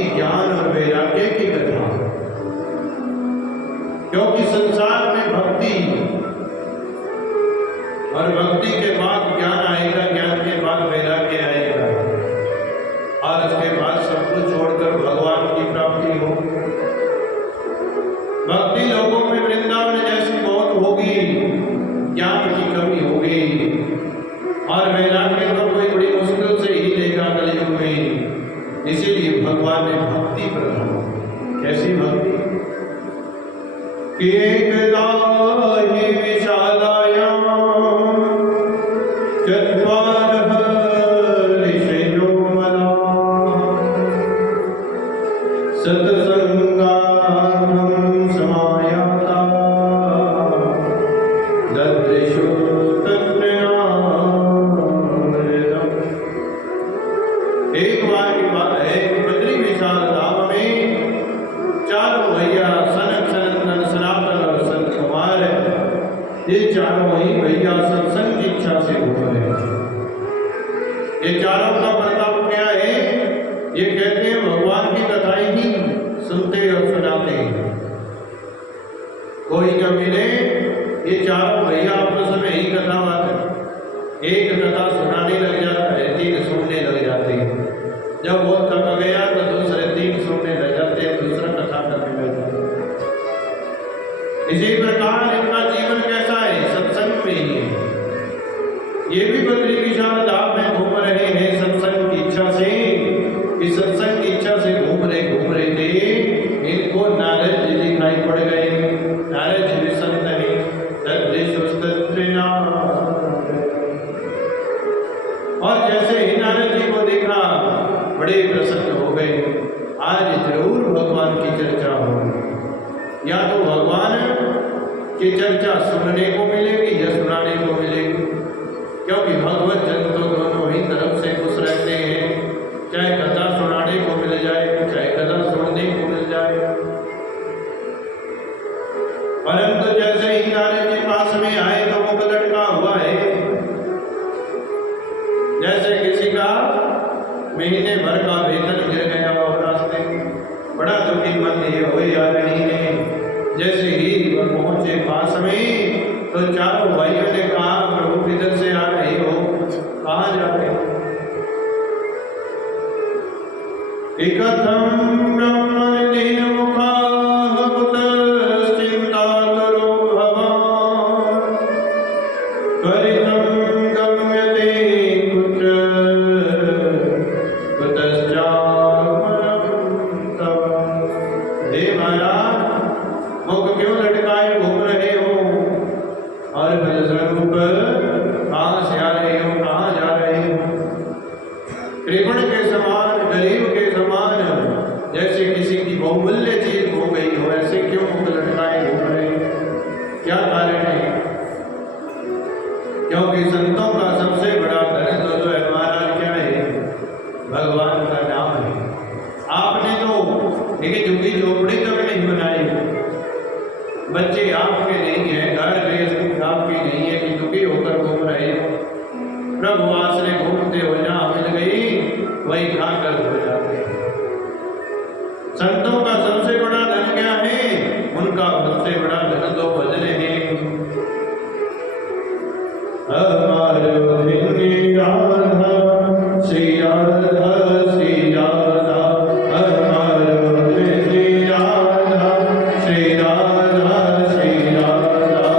भक्ति, ज्ञान और वैराग्य की कथा। क्योंकि संसार में भक्ति और भक्ति के बाद ज्ञान आएगा, ज्ञान के बाद वैराग्य आएगा, और उसके बाद सब कुछ छोड़कर भगवान की प्राप्ति हो। भक्ति लोगों में वृंदावन जैसी बहुत होगी, ज्ञान की कमी होगी, और वैराग्य तो कोई बड़ी मुश्किल से ही लेगा कलयुग में। इसीलिए भगवान ने भक्ति प्रधान। कैसी भक्ति? एकदा हि विशालायां चत्वारः ऋषयो मलाः सत्संगार्थं समायाता ददृशो तत्र नामृतम्। एक बार की बात है कि बद्री विशाल धाम में चारों भैया सनक, सनंदन, सनातन और संत कुमार, ये चारों ही भैया सत्संग की इच्छा से घूम रहे हैं। ये चारों का प्रताप क्या है? ये कहते हैं भगवान की कथाएं ही सुनते और सुनाते हैं। कोई न मिले, ये चारों भैया आपस में ही कथा बात, एक कथा सुनाने लग जाता है, तीन सुनने लग जाते हैं। जब वो थक गया तो दूसरे तीन सुनने लग जाते हैं, दूसरा कथा करने लग जाते हैं। इसी प्रकार इनका जीवन कैसा है? सत्संग में ही है। ये भी बद्री विशाल धाम में घूम रहे हैं सत्संग की इच्छा से। इस सत्संग की इच्छा से घूम रहे थे, इनको नारद जी दिखाई पड़ गए। नारद जी भी संत हैं। और जैसे ही नारद जी को देखा, बड़े प्रसन्न हो गए। आज जरूर भगवान की चर्चा हो, या तो भगवान की चर्चा सुनने को मिलेगी या सुनाने को मिलेगी। क्योंकि भगवत जन तो दोनों ही तरफ से खुश रहते हैं, चाहे कथा सुनाने को मिल जाए, चाहे कथा सुनने को मिल जाए। परंतु जैसे ही नारद जी पास में आए तो मुख लटका हुआ है, जैसे किसी का महीने भर का वेतन गिर गया हो रास्ते में। बड़ा दुखी मन ये हो या नहीं है। जैसे ही वह पहुंचे पास में तो चारों भाइयों ने कहा, प्रभु किधर से आ रहे हो, कहाँ जा रहे हो? एकथम ब्रह्मण दीन मुखाः कुतश्चिन्तातुरो भवान् परितं गम्यते कुत्र कुतश्चात्मनं तव। हे महाराज, मुख क्यों लटकाए घूम रहे हो? और फलस्वरूप कहाँ से आ रहे हो, कहाँ जा रहे हो? कृपण के समान, गरीब के समान, जैसे किसी की बहुमूल्य चीज हो गई हो, ऐसे क्यों मुख लटकाए घूम रहे हो? क्या कारण है? क्योंकि संतों का सबसे बड़ा धन तो है महाराज, क्या है? भगवान का नाम है। आपने तो देखिए झुग्गी झोपड़ी तक नहीं बनाई, बच्चे आपके नहीं है, घर गृहस्थी आपकी नहीं है कि दुखी होकर घूम रहे हो। प्रभु आश्रय घूमते हो, जहाँ मिल गई वही खाकर हो जाते हैं। संतों का सबसे बड़ा धन क्या है? उनका सबसे बड़ा धन तो भजन है। श्री राधा श्री राधा, श्री राधा श्री राधा,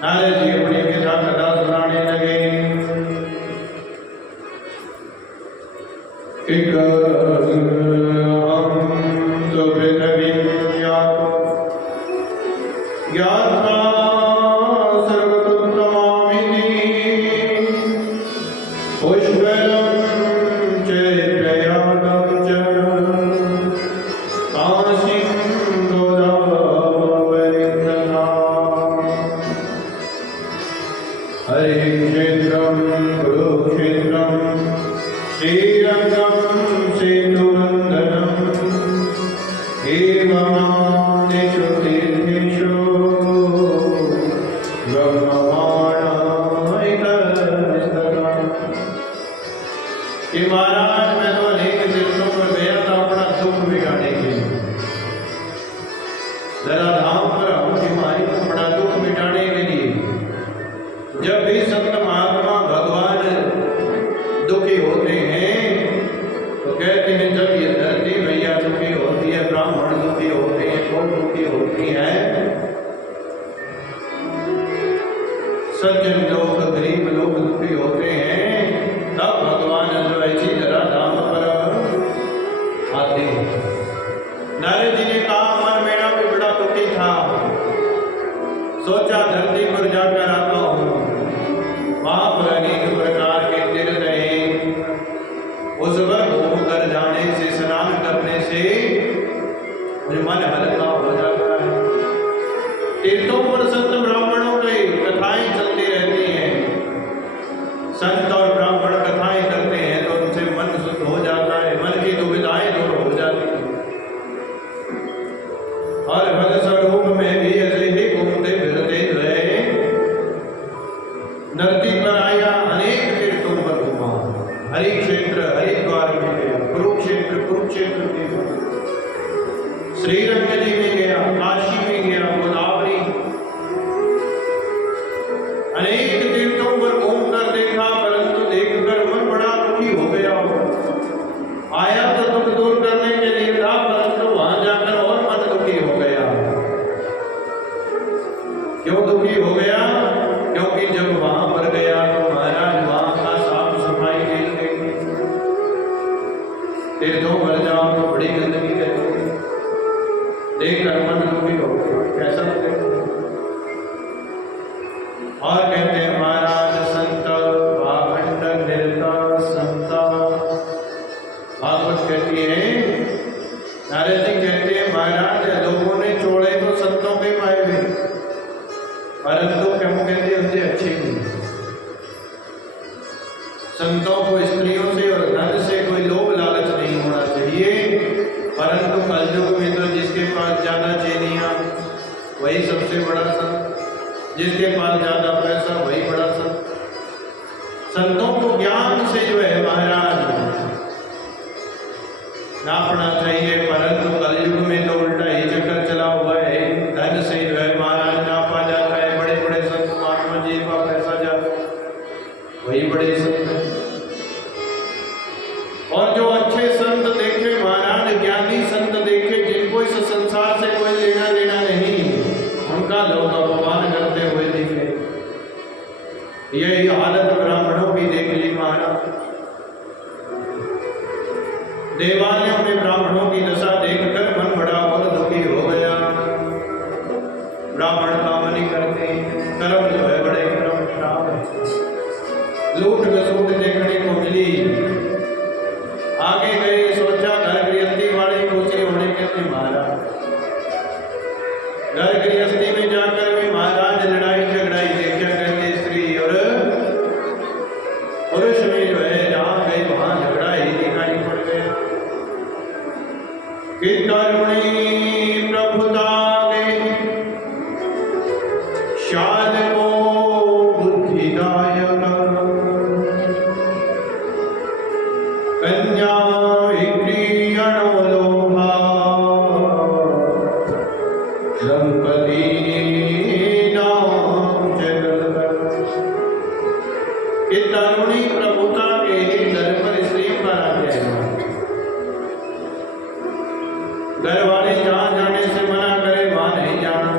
नारद जी अपनी कथा कथा सुनाने लगे। हम तो पृथ्वी ज्ञाता सर्वोत्तमामिति पुष्करं च प्रयागं च काशीं गोदावरीं हरिक्षेत्रं कुरुक्षेत्रं श्रीरङ्गं सेतुवन्दनम् एवमादिषु तीर्थेषु कि महाराज मैं तो अनेक तीर्थों पर गया था अपना दुख मिटाने के लिए। जरा धाम पर हम बीमारी अपना दुख मिटाने के लिए। जब भी संत महात्मा भगवान दुखी होते हैं तो कहते हैं जब ये धरती मैया दुखी होती है, ब्राह्मण दुखी होते हैं, कौन दुखी होती है, सज्जन लोग गरीब लोग दुखी होते हैं, तब भगवान जो ऐसी जरा धाम पर आते हैं। नारद जी ने कहा मन मेरा भी बड़ा दुखी था, सोचा धरती पर जाकर आता हूँ। वहां पर अनेक प्रकार के तीर्थ हैं, उस पर घूम कर जाने से, स्नान करने से मुझे मन हल्का हो जाता है। तीर्थों पर संत ब्राह्मणों की कथाएं चलती रहती हैं। संत और ब्राह्मण कथाएं करते हैं तो उनसे मन शुद्ध हो जाता है, मन की दुविधाएं दूर हो जाती हैं। और भक्त स्वरूप में भी ऐसे ही घूमते फिरते रहे। धरती पर आया, अनेक तीर्थों पर घूमा। हरि क्षेत्र हरिद्वार में गया, कुरुक्षेत्र कुरुक्षेत्र में गया, श्रीरंग जी में गया, काशी में गया, गोदावरी, अनेक तीर्थों पर घूमकर देखा, परंतु देखकर मन बड़ा दुखी हो गया। आया तो दुख दूर करने के लिए था, परंतु वहां जाकर और मन दुखी हो गया। क्यों दुखी हो गया? क्योंकि जब वहां पर गया तो महाराज वहां का साफ सफाई नहीं देखी। तीर्थों पर जाओ तो बड़ी गंदगी रहती है, देखकर मन दुखी हो गया। कैसा लगेगा? और कहते हैं महाराज संत भाखंड निरता संता, भागवत कहती है, नारद जी कहते हैं महाराज लोगों ने चोड़े तो संतों के पाए हुए, परंतु क्यों कहते उनसे अच्छे नहीं। संतों को स्त्रियों से और धन से कोई लोभ लालच नहीं होना चाहिए, परंतु कलयुग में तो जिसके पास ज्यादा चेनियां वही सबसे बड़ा संत, जिसके पास ज्यादा पैसा वही बड़ा संत। संतों को ज्ञान से जो है महाराज नापना चाहिए, परंतु कलयुग में तो उल्टा ही चक्कर चला हुआ है। धन से जो है महाराज नापा जाता है। बड़े बड़े संत महात्मा जी का पैसा जाता वही बड़े संत हैं। और जो अच्छे संत देखे महाराज, ज्ञानी संत देखे, जिनको इस संसार से कोई लेना देना नहीं, उनका लोग अपमान करते हुए दिखे। यही हालत ब्राह्मणों की देख ली महाराज। देवालयों में ब्राह्मणों की दशा देखकर मन बड़ा और दुखी हो गया। ब्राह्मण काम नहीं करते, कर्म जो है बड़े कर्म खराब है। लूट घसूट देखने को मिली। आगे गए, सोचा घर गृहस्थी वाले पूछे होने कहते महाराज, घर गृहस्थी में जाकर भी महाराज लड़ाई झगड़ाई देखा करते। स्त्री और पुरुष में जो है जहां गए वहां झगड़ा ही दिखाई पड़ गया। कि करुणी प्रभुता शाद को बुद्धिदायक कन्या लोभा दंपति नाम जगत। तरुणी प्रभुता के घर पर स्त्री का राज्य है। घर वाले जहां जाने से मना करे वहां नहीं जाना।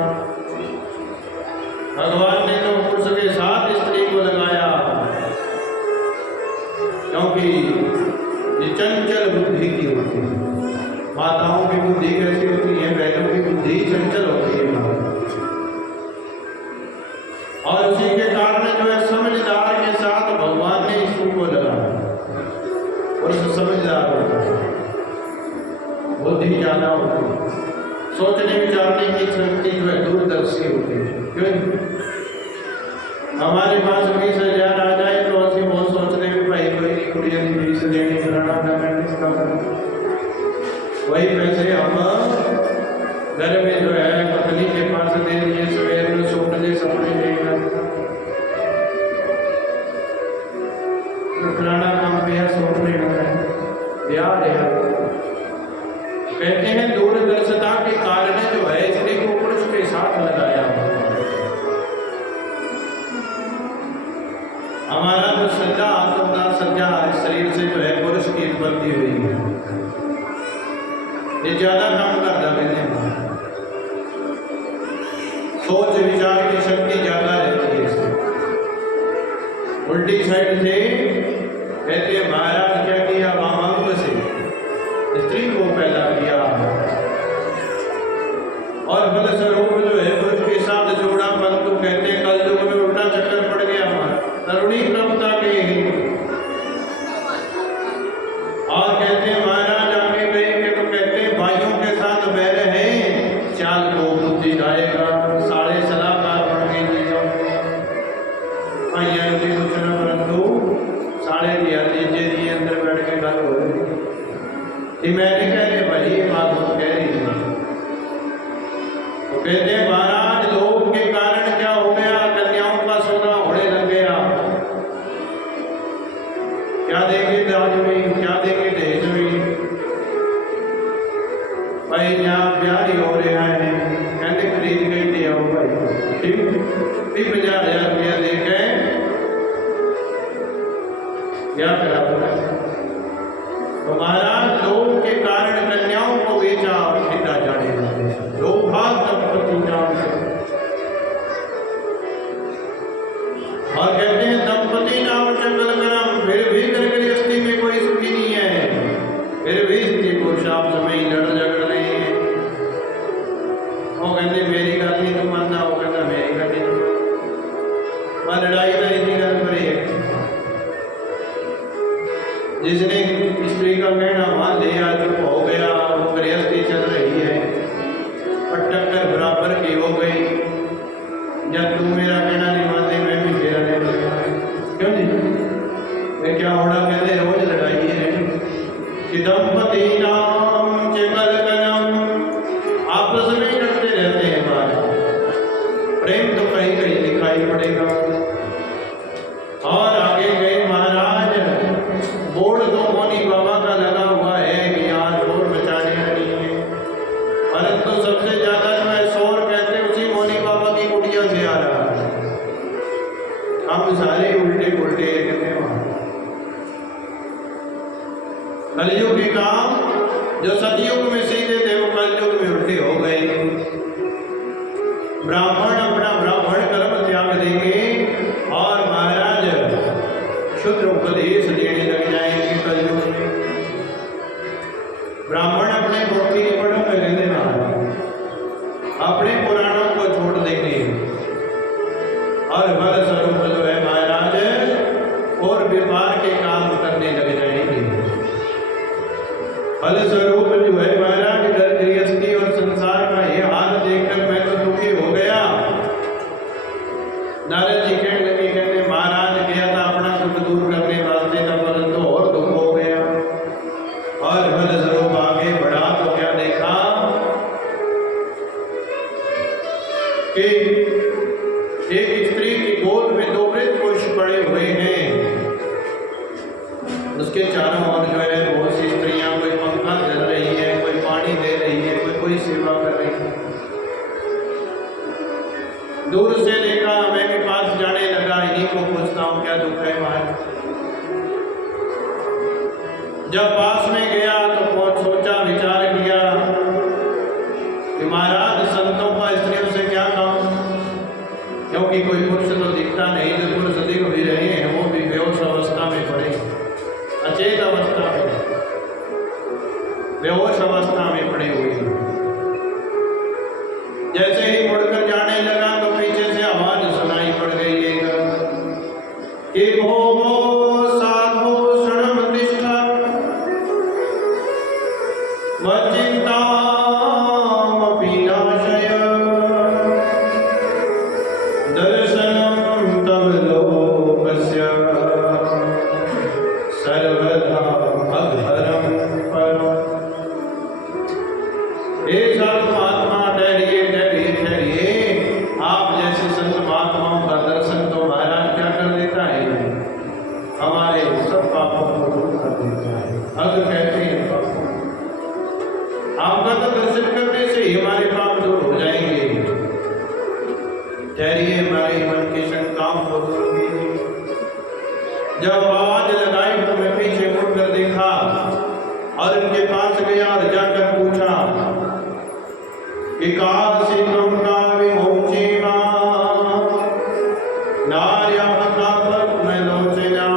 भगवान ने तो क्योंकि ये चंचल बुद्धि की होती है। माताओं की बुद्धि कैसी होती है? बहनों की बुद्धि चंचल होती है। और उसी के कारण जो है समझदार के साथ भगवान ने ईश्वर को लगाया और समझदार होता है, बुद्धि ज्यादा होती है, सोचने विचारने की शक्ति जो है दूरदर्शी होती है। क्यों? हमारे पास 20,000 आ जाए तो ਅਸੀਂ बहुत सोचते हैं भाई कोई नहीं, कुड़िया की फीस देनी, कराना वही पैसे हम घर में जो है पत्नी के पास दे दिए, सवेर में सूट दे सपने देगा फलाना काम किया, सूट नहीं लगा ब्याह दिया। कहते हैं दूरदर्शिता के कारण जो है स्त्री को पुरुष के साथ लगाया। हमारा जो सज्जा आत्मदा सज्जा शरीर से जो है पुरुष की उत्पत्ति हुई है, ये ज्यादा काम करता है। सोच विचार की शक्ति ज्यादा रहती है इसमें। उल्टी साइड से कहते हैं महाराज क्या किया, वामांग से स्त्री को पैदा किया और फलस्वरूप जो है पुरुष के साथ जोड़ा, परंतु कहते हैं कल युग में उल्टा चक्कर पड़ गया हमारा, तरुणी प्रभुता के ही। और कहते हैं महाराज आगे गए कि तो कहते हैं भाइयों के साथ बैर है, चाल को बुद्धि जाएगा, साढ़े सलाहकार बन गए भाइयों की कुछ न, परंतु साढ़े दिया जी अंदर बैठ के गल हो रही थी। मैंने कह रहे भाई ये बात वो कह रही है, तो कहते हैं महाराज लोभ के कारण क्या हो गया, कन्याओं का सोना होने लग गया। क्या देंगे दाज में, क्या देंगे दहेज में, भाई यहाँ ब्याह ही हो रहा है, कहते खरीद के दे आओ भाई, ठीक 50,000 रुपया दे के क्या करा दो। तो महाराज लोभ के कारण कन्याओं को बेचा और खरीदा जाने लगे। लोभात दंपति नाम से, और कहते हैं दंपति नाम चंगल करम, फिर भी गृहस्थी में कोई सुखी नहीं है, फिर भी स्त्री को शाम समय लड़ झगड़ रहे हैं। वो कहते मेरी गल नहीं तुम मानना, वो कहता मेरी गल नहीं, वह लड़ाई का इतनी गल पर है। जिसने स्त्री का कहना मान लिया, चुप हो गया, वो गृहस्थी चल रही है और टक्कर बराबर की हो गई। जब तू मेरा कहना नहीं मानते मैं भी तेरा नहीं मानता, क्यों जी? मैं क्या होना, कहते रोज लड़ाई है कि दंपति नाम चंगल कलम, आपस में लड़ते रहते हैं। बात प्रेम तो कहीं कहीं दिखाई पड़ेगा। और आगे गए महाराज, बोर्ड तो मोनी बाबा का लगा हुआ है कि यहाँ शोर मचाने नहीं है, परंतु सबसे ज्यादा जो है शोर कहते हैं उसी मोनी बाबा की कुटिया से आ रहा है। हम सारे उल्टे पुल्टे कहते हैं वहां कलयुग के काम जो सतयुग में सीधे थे वो कलयुग में उल्टे हो गए। ब्राह्मण अपना ब्राह्मण कर्म त्याग देंगे और महाराज शुद्ध उपदेश देने लग जाएंगे कलयुग में। ब्राह्मण अपने भक्ति नहीं पढ़ोगे कहते महाराज, अपने पुराणों को छोड़ देंगे और फल स्वरूप जो है महाराज और व्यापार के काम करने लग जाएंगे। फल स्वरूप जो है महाराज घर गृहस्थी और संसार का ये हाल देखकर मैं तो दुखी हो गया। नारद जी कहने लगे, कहते महाराज गया था अपना दुख दूर करने वास्ते था, परंतु और दुख हो गया। और फल स्वरूप आगे बढ़ा तो क्या देखा कि एक स्त्री की गोद में 2 मृत पुरुष पड़े हुए हैं। उसके चारों ओर जो है बहुत सी स्त्रियां, कोई पंखा चल रही है, कोई पानी दे रही है, कोई सेवा कर रही है। दूर से देखा, मैं भी पास जाने लगा, इन्हीं को पूछता हूँ क्या दुख है महाराज। जब पास में गया तो बहुत सोचा विचार किया कि महाराज संतों का स्त्रियों से क्या काम, क्योंकि कोई पुरुष तो दिखता नहीं, जो पुरुष दिख भी रहे हैं वो भी बेहोश अवस्था में पड़े। अवस्था में, बेहोश अवस्था में पड़ी हुई है। जैसे ही मुड़कर जाने लगा तो पीछे से आवाज सुनाई पड़ गई है कि भो साधु शरणमतिष्ठा वचिन्तामपि नाशय दर्शनं तव लोकस्य सर्वदा अघरं परम्। हे साधु महात्मा, ठहरिए ठहरिए ठहरिए। आप जैसे संत महात्माओं का दर्शन तो महाराज क्या कर देता है, हमारे सब पापों को दूर कर देता है। अग कहते हैं पापों, आपका तो दर्शन करने से ही हमारे पाप दूर हो जाएंगे। ठहरिए, हमारे मन की शंकाओं को दूर कीजिए। जब आवाज लगाई तो मैं पीछे मुड़कर देखा और उनके पास गया और जाकर पूछा कि काशी तुम का विमोची नार्यः पद्मलोचना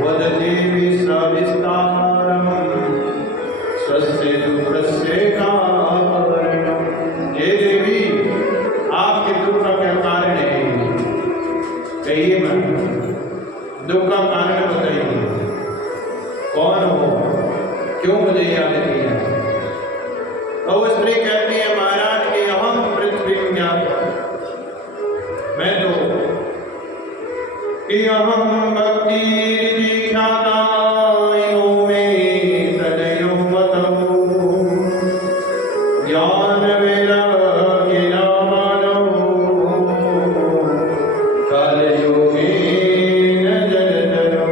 वदति सविस्तारम् स्वस्य दुःखस्य कारणम्। हे देवी, आपके दुख का क्या कारण है, कहिए मत। दुख का कारण बताइए, कौन हो, क्यों मुझे याद किया? तो वो स्त्री कहती है, महाराज कि अहम पृथ्वी ज्ञाता, मैं तो कि अहम भक्ति दीक्षाता यो मे तनयो मतौ ज्ञान वैराग्येन मानव कालयोगेन जलधरौ।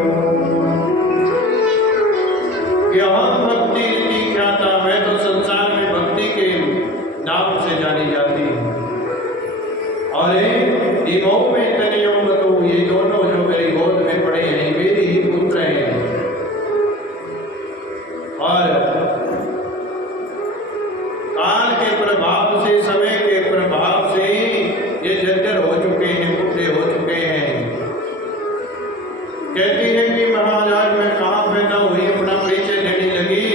कि अहम भक्ति दीक्षाता, मैं तो संसार में भक्ति के नाम से जानी जाती हूँ। और इमो में तनयो मतौ, ये दोनों जो मेरी गोद में पड़े हैं मेरे ही पुत्र हैं। और काल के प्रभाव से, समय के प्रभाव से ये जर्जर हो चुके हैं, बूढ़े हो चुके हैं। कहती है कि महाराज मैं कहाँ पैदा हुई, अपना परिचय देने लगी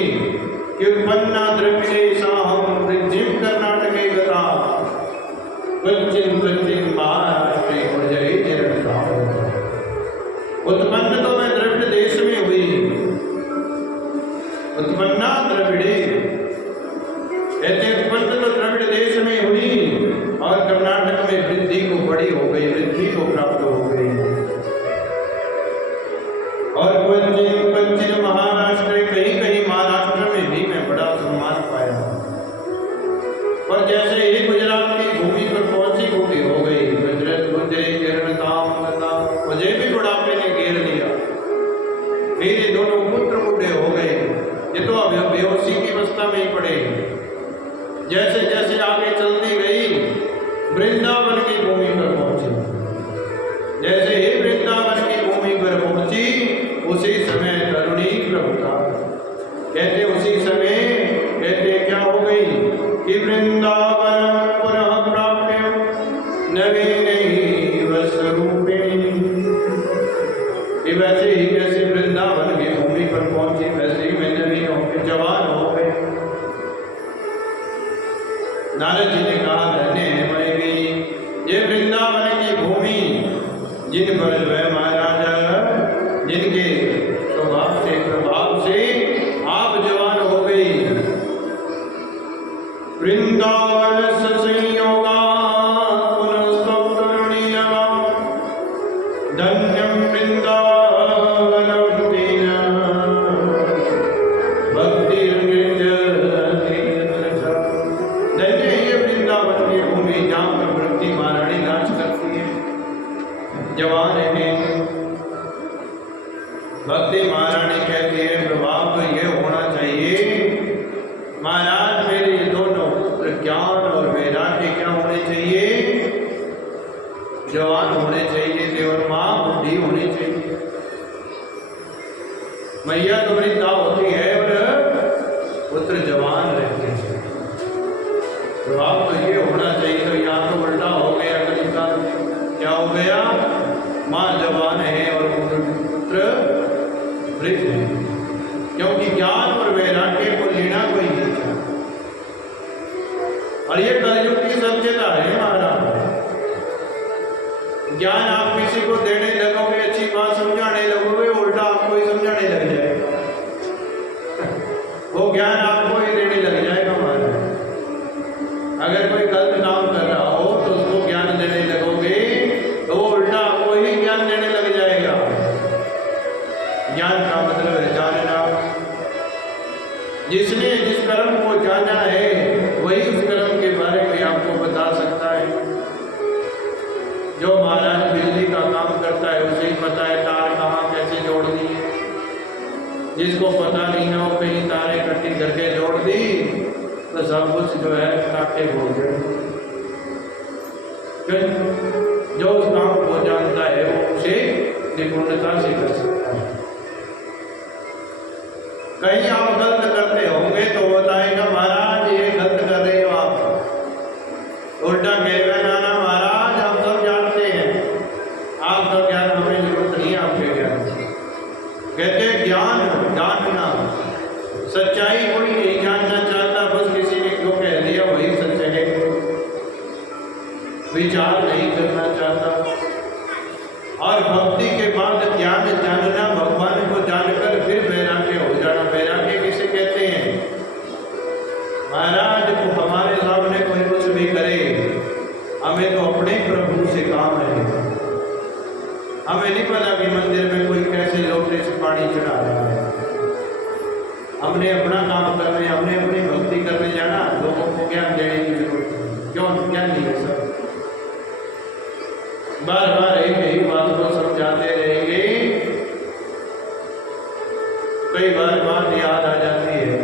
कि उत्पन्ना द्रविड़े साहम वृद्धिम कर्नाटके गता क्वचिन महाराष्ट्रे गुर्जरे चरणता। उत्पन्न तो मैं द्रविड़ देश में हुई, उत्पन्ना द्रविड़े कहते उत्पन्न तो द्रविड़ देश में हुई और कर्नाटक में वृद्धि को बड़ी हो गई, वृद्धि को प्राप्त हो गई। और क्वचिन महाराष्ट्र, कहीं कहीं महाराष्ट्र में भी मैं बड़ा सम्मान पाया। और जैसे ही गुजरात की भूमि पर पहुंची बूढ़ी हो गई, गुजरे चरणताम गता, मुझे भी बुढ़ापे ने घेर लिया। मेरे दोनों पुत्र बूढ़े हो गए, ये तो अब बेहोशी की अवस्था में ही पड़े। जैसे जैसे आगे चलती गई वृंदावन की भूमि पर पहुंची। जैसे ही वृंदावन की भूमि पर पहुंची उसी समय करुणी प्रभुता, कहते उसी समय कहते क्या हो गई कि वृंदावन पुनः प्राप्य नवीनैव स्वरूपिणी। वैसे ही जैसे वृंदावन की भूमि पर पहुंची वैसे ही मैं नवीन होकर जवान हो गए। नारद जी ने कहा, धन्य है मैगी ये वृंदावन की भूमि, जिन पर वह महाराजा जिनके स्वभाव से प्रभाव से आप जवान हो गई। वृंदावन संयोगा पुनस्तुर्णीयवा धन्यम वृंदावनम तेन भक्ति धन्य ये वृंदावन की भूमि जहाँ पर भक्ति महारानी नाच करती है, जवान है। भक्ति महारानी कहती है प्रभाव तो ये होना चाहिए महाराज, मेरे ये दोनों पुत्र ज्ञान और वैराग्य क्या होने चाहिए, जवान होने चाहिए थे और माँ बुढ़ी होनी चाहिए। मैया तो वृद्धा होती है और पुत्र जवान रहते हैं। प्रभाव तो ये होना चाहिए। तो यहाँ तो उल्टा हो गया, कलिका क्या हो गया, माँ जवान है और पुत्र ज्ञान आप किसी को देने लगोगे, अच्छी बात समझाने लगोगे, उल्टा आपको ही समझाने लग जाएगा। वो ज्ञान आपको ही देने लग जाएगा। हमारा अगर कोई गलत काम कर रहा हो तो उसको ज्ञान देने लगोगे तो वो उल्टा आपको ही ज्ञान देने लग जाएगा। ज्ञान का मतलब है जानना। जिसने जिस कर्म को जाना है वही उस कर्म के बारे में आपको बता सकता है। जो महाराज बिजली का काम करता है उसे ही पता है तार कहाँ कैसे जोड़नी है। जिसको पता नहीं है वो कहीं तारें इकट्ठी करके जोड़ दी तो सब कुछ जो है काटे हो गए। जो उस काम को जानता है वो उसे निपुणता से कर सकता है। कहीं आप गलत करते होंगे तो बताएगा महाराज ये गलत कर रहे हो आप। उल्टा कहेगा ना ना महाराज हम सब जानते हैं, आपका ज्ञान हमें जरूरत नहीं है आपके ज्ञान। कहते ज्ञान जानना, सच्चाई कोई नहीं जानना चाहता, बस किसी ने क्यों कह दिया वही सच है। विचार नहीं करना चाहता। और भक्ति के बाद ज्ञान जानना, भगवान को जानकर फिर वैराग्य हो जाना। वैराग्य किसे कहते हैं? महाराज को हमारे सामने कोई कुछ भी करे, हमें तो अपने प्रभु से काम है। हमें नहीं पता कि मंदिर में कोई कैसे लोटे से पानी चढ़ा रहा है। हमने अपना काम करने, हमने अपनी भक्ति करने जाना, लोगों को ज्ञान देने की जरूरत है। क्यों ज्ञान नहीं है? सब बार बार एक ही बात को समझाते रहेंगे, कई बार बात याद आ जाती है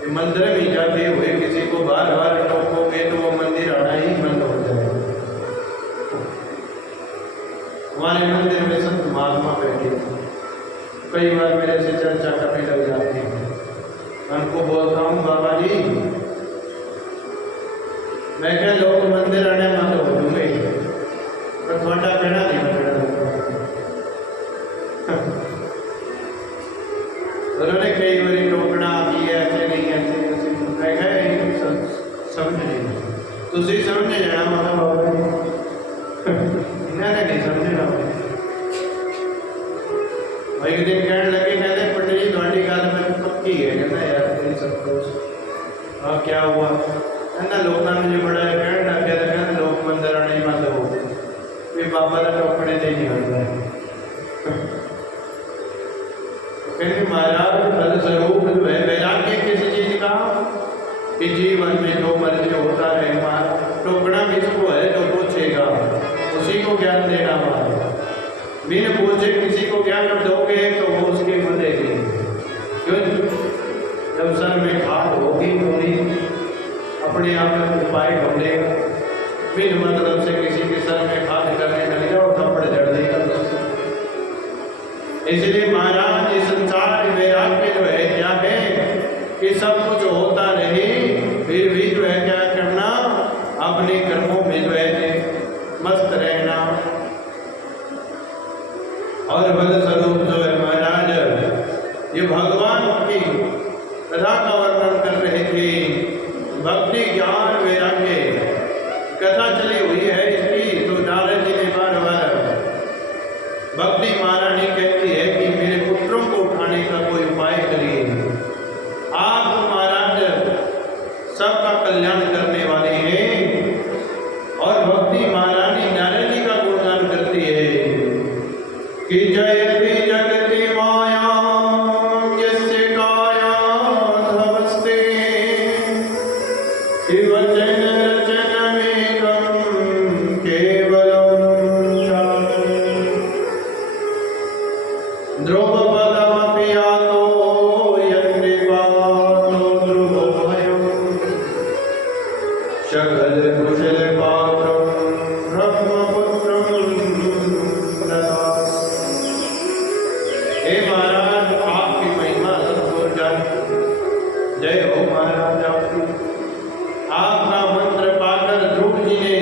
कि मंदिर में जाते हुए किसी को बार बार टोकोगे तो वो मंदिर आना ही बंद हो जाएगा। हमारे मंदिर में संत महात्मा बैठे, कई बार मेरे से चर्चा करने लग जाती है। उनको बोलता हूँ बाबा जी मैं क्या लोग मंदिर आने मत हो दूंगे पर थोड़ा कहना नहीं उन्होंने कई बार टोकना की है ऐसे नहीं ऐसे मैं कहा समझ नहीं तुझे समझ जाना माता बाबा इन्होंने नहीं समझना। एक दिन कहने लगे, कहते पंडित जी थोड़ी गल में पक्की है। कहता यार तेरी सब कुछ अब क्या हुआ? कहना लोगों ने जो बड़ा कहने लग गया, कहना लोग मंदिर आने मत हो बाबा का टोकने से नहीं होता है। कहते महाराज फल स्वरूप जो है वैराग्य किसी चीज का कि जीवन में जो मर्जी होता है, टोकना किसको है? जो पूछेगा उसी को ज्ञान देना। बिन पूछे किसी को ज्ञान दोगे तो वो उसकी मरेगी। क्यों? जब सर में खाट होगी थोड़ी अपने आप में उपाय ढूंढेगा। बिन मतलब से किसी के सर में खाट करने लग जाओ थप्पड़ जड़ देगा। इसलिए महाराज इस संसार में वैराग्य जो है क्या है कि सब कुछ होता रहे फिर भी जो है क्या करना, अपने कर्मों में जो है मस्त रहना। और बल स्वरूप जो है महाराज ये भगवान की कथा का वर्णन कर रहे थे। भक्ति ज्ञान वैराग्य कथा चली हुई है इसकी। तो नारद जी ने बार बार भक्ति महारानी कहती है कि मेरे पुत्रों को उठाने का कोई उपाय करिए। आप महाराज सबका कल्याण करने वाले हैं। और भक्ति महारानी नारद जी का गुणगान करती है कि जयति जगति माया यस्य काया धवस्ते शिवचन जय हो महाराज आपकी। आपका मंत्र पाकर ध्रुव जी ने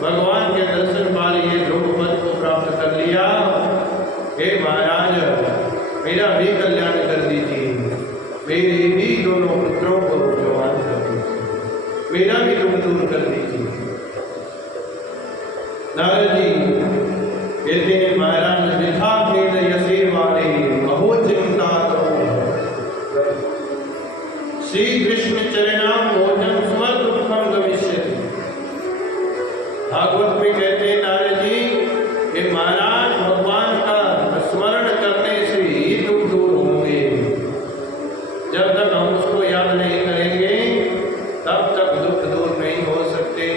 भगवान के दर्शन पा लिए, ध्रुव पद को प्राप्त कर लिया। हे महाराज मेरा भी कल्याण कर दीजिए, मेरे भी दोनों पुत्रों को जवान कर दीजिए, मेरा भी दुख दूर कर दीजिए। नारद जी कहते हैं महाराज यथा खेद यसे वाले अहो चिंता करो श्री कृष्ण चरणाम भोजन स्मर दुखम गमिष्यति। भागवत में कहते हैं नारद जी कि महाराज भगवान का स्मरण करने से ही दुख दूर होंगे। जब तक हम उसको याद नहीं करेंगे तब तक दुख दूर नहीं हो सकते।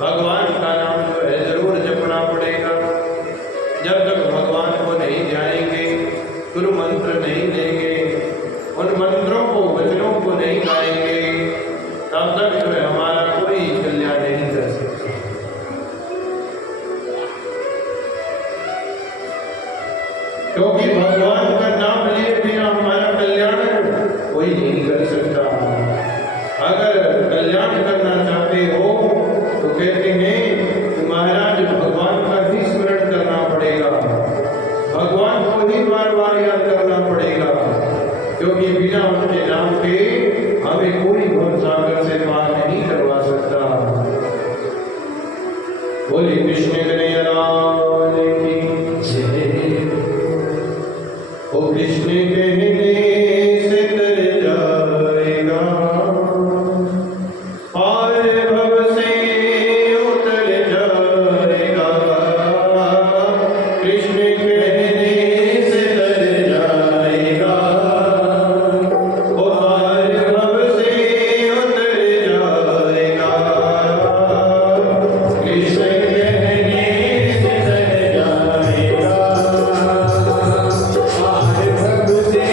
भगवान का नाम जो है जरूर जपना पड़ेगा। जब तक भगवान को नहीं जानेंगे, गुरु मंत्र नहीं लेंगे, उन मंत्रों को वचनों को नहीं गाएंगे, तब तक जो है हमारा कोई कल्याण नहीं कर सकता। क्योंकि भगवान का नाम लिए बिना हमारा कल्याण कोई नहीं कर सकता। अगर कल्याण करना चाहते हो तो कहते हैं कि महाराज भगवान का ही स्मरण करना पड़ेगा, भगवान को ही बार बार याद करना पड़ेगा, क्योंकि बिना उनके नाम के हमें कोई भव सागर से पार नहीं करवा सकता। बोले कृष्ण कन्हैया लाल की जय। ओ कृष्ण कहने से तर जाएगा, पार भव से उतर जाएगा। कृष्ण कहने से तर जाएगा, ओ पार भव से उतर जाएगा। कृष्ण कहने से तर जाएगा, पार भव से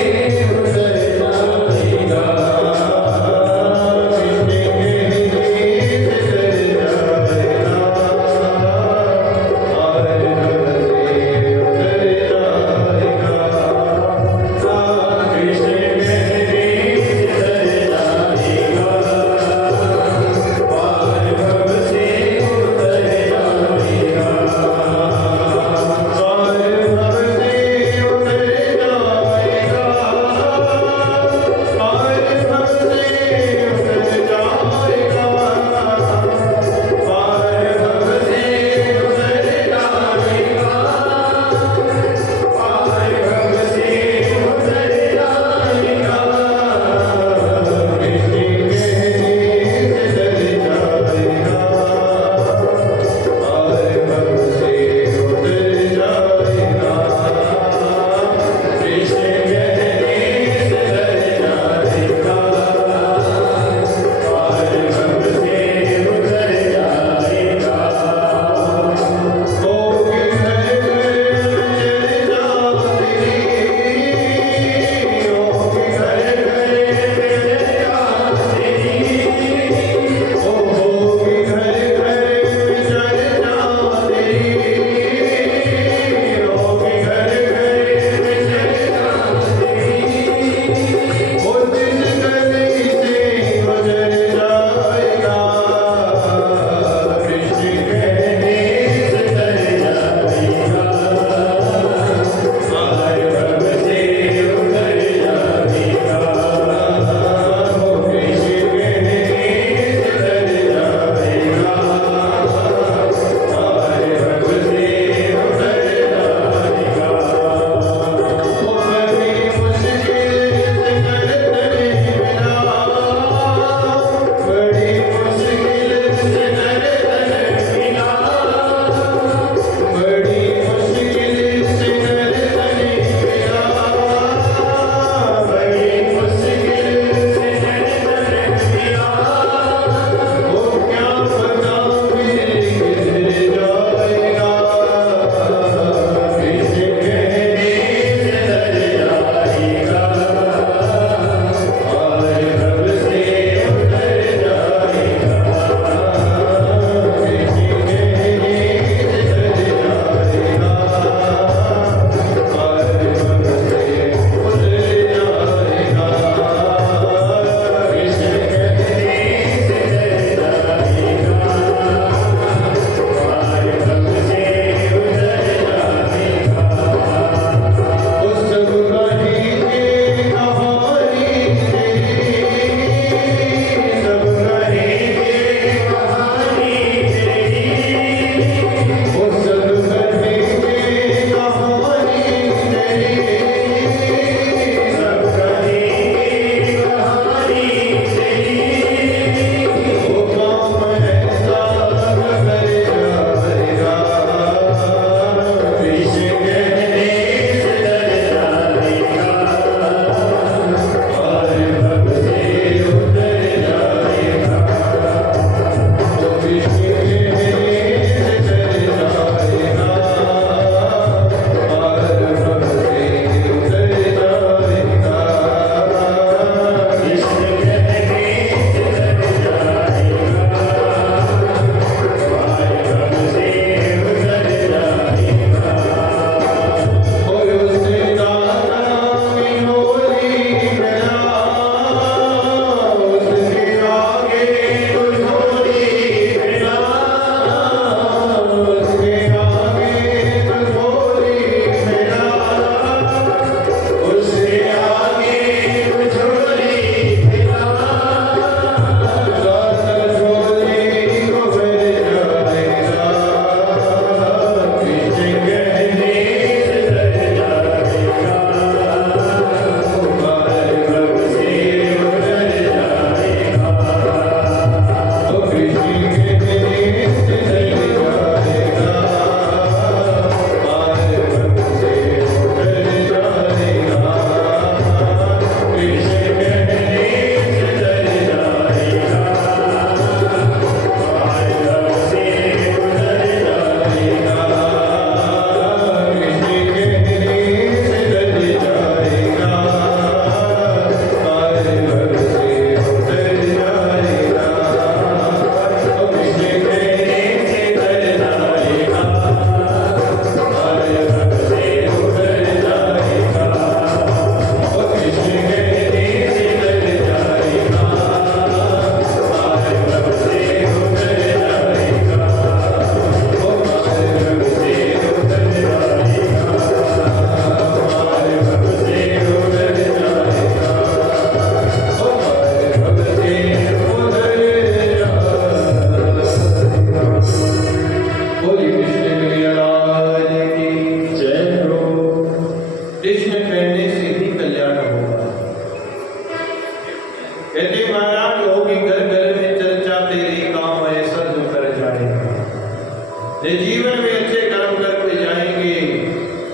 ये जीवन में अच्छे कर्म करके जाएंगे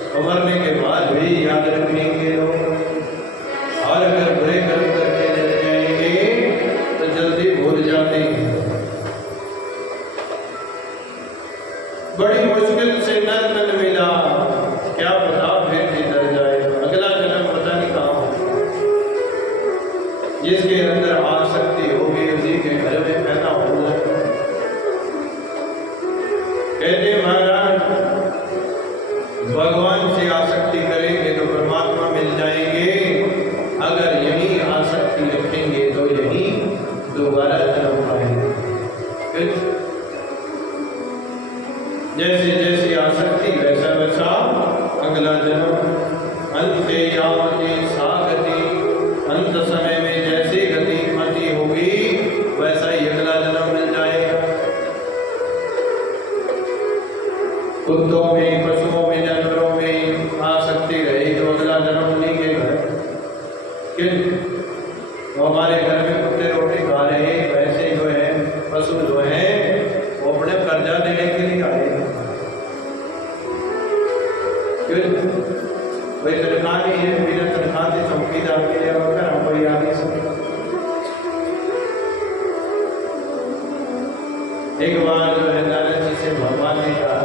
और मरने के बाद भी याद रखेंगे लोग। और अगर बुरे कर्म करके चले जाएंगे तो जल्दी भूल जाते हैं। बड़ी मुश्किल से नंदन मिला, क्या पता फिर किधर जाए, अगला जन्म पता नहीं कहाँ हो। जिसके अंदर आसक्ति होगी उसी के घर में पैदा होगा। कहते महाराज भगवान से आसक्ति करेंगे तो परमात्मा मिल जाएंगे, अगर यही आसक्ति रखेंगे तो यही दोबारा जन्म पाएंगे। जैसे जैसे आसक्ति वैसा वैसा अगला जन्म। अंते यावती सागति, अंत समय में जैसी गति मति होगी वैसा ही अगला जन्म मिल जाएगा। कुत्तों में, पशुओं में, जानवरों में आसक्ति रही तो अगला जन्म नहीं के घर। तो हमारे घर में कुत्ते रोटी खा रहे हैं, वैसे जो है पशु जो है वो अपने कर्जा देने के लिए आए। कोई तनख्वाह नहीं है, बिना तनख्वाह से चौकीदार के लिए होकर हम कोई आ नहीं सकता। एक बार जो है नारद जी से भगवान ने कहा,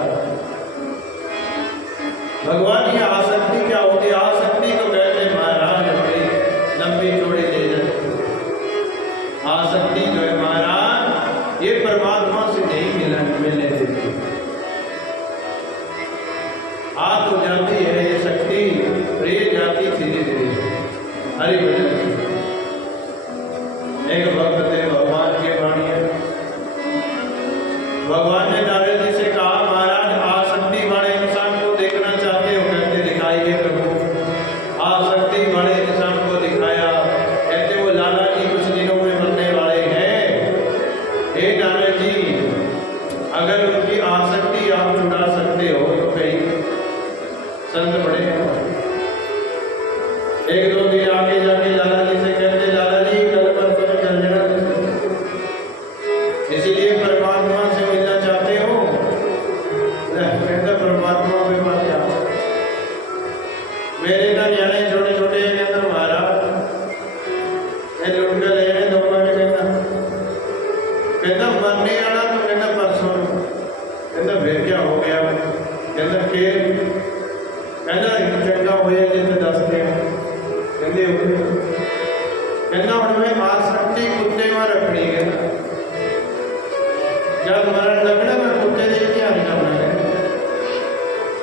भगवान ये आसक्ति क्या होती है? आसक्ति को कहते हैं महाराज बड़ी लंबी चौड़ी ले जाती। आसक्ति जो है महाराज ये परमात्मा से नहीं मिलने देती। आ तो जाती है ये शक्ति, प्रिय जाती धीरे धीरे। हरि भजन एक भक्त थे भगवान के वाणी, भगवान ने नारद जी से कहा महाराज आसक्ति वाले इंसान को देखना चाहते हो? कहते दिखाइए प्रभु। आसक्ति वाले इंसान को दिखाया। कहते वो लाला जी कुछ दिनों में मरने वाले हैं। हे नारद जी अगर उनकी आसक्ति आप छुड़ा सकते हो तो कहीं संत बड़े एक दो दिन आगे जाके लाला जी से कहते लाला जी कल परसों में चल जाना, इसीलिए परमात्मा से मिलना चाहते हो? कहता परमात्मा में मत जाओ, मेरे ना जाने छोटे छोटे कहता महाराज मैं लुट कर लेने दूंगा। कहता मरने आना तो कहता परसों। कहता फिर क्या हो गया? कहता फिर कहना चंगा हो जिसमें 10 के कहते कहना उनमें आसक्ति कुत्ते में रखनी है। जब मरण लगना मैं कुत्ते देख के आना है।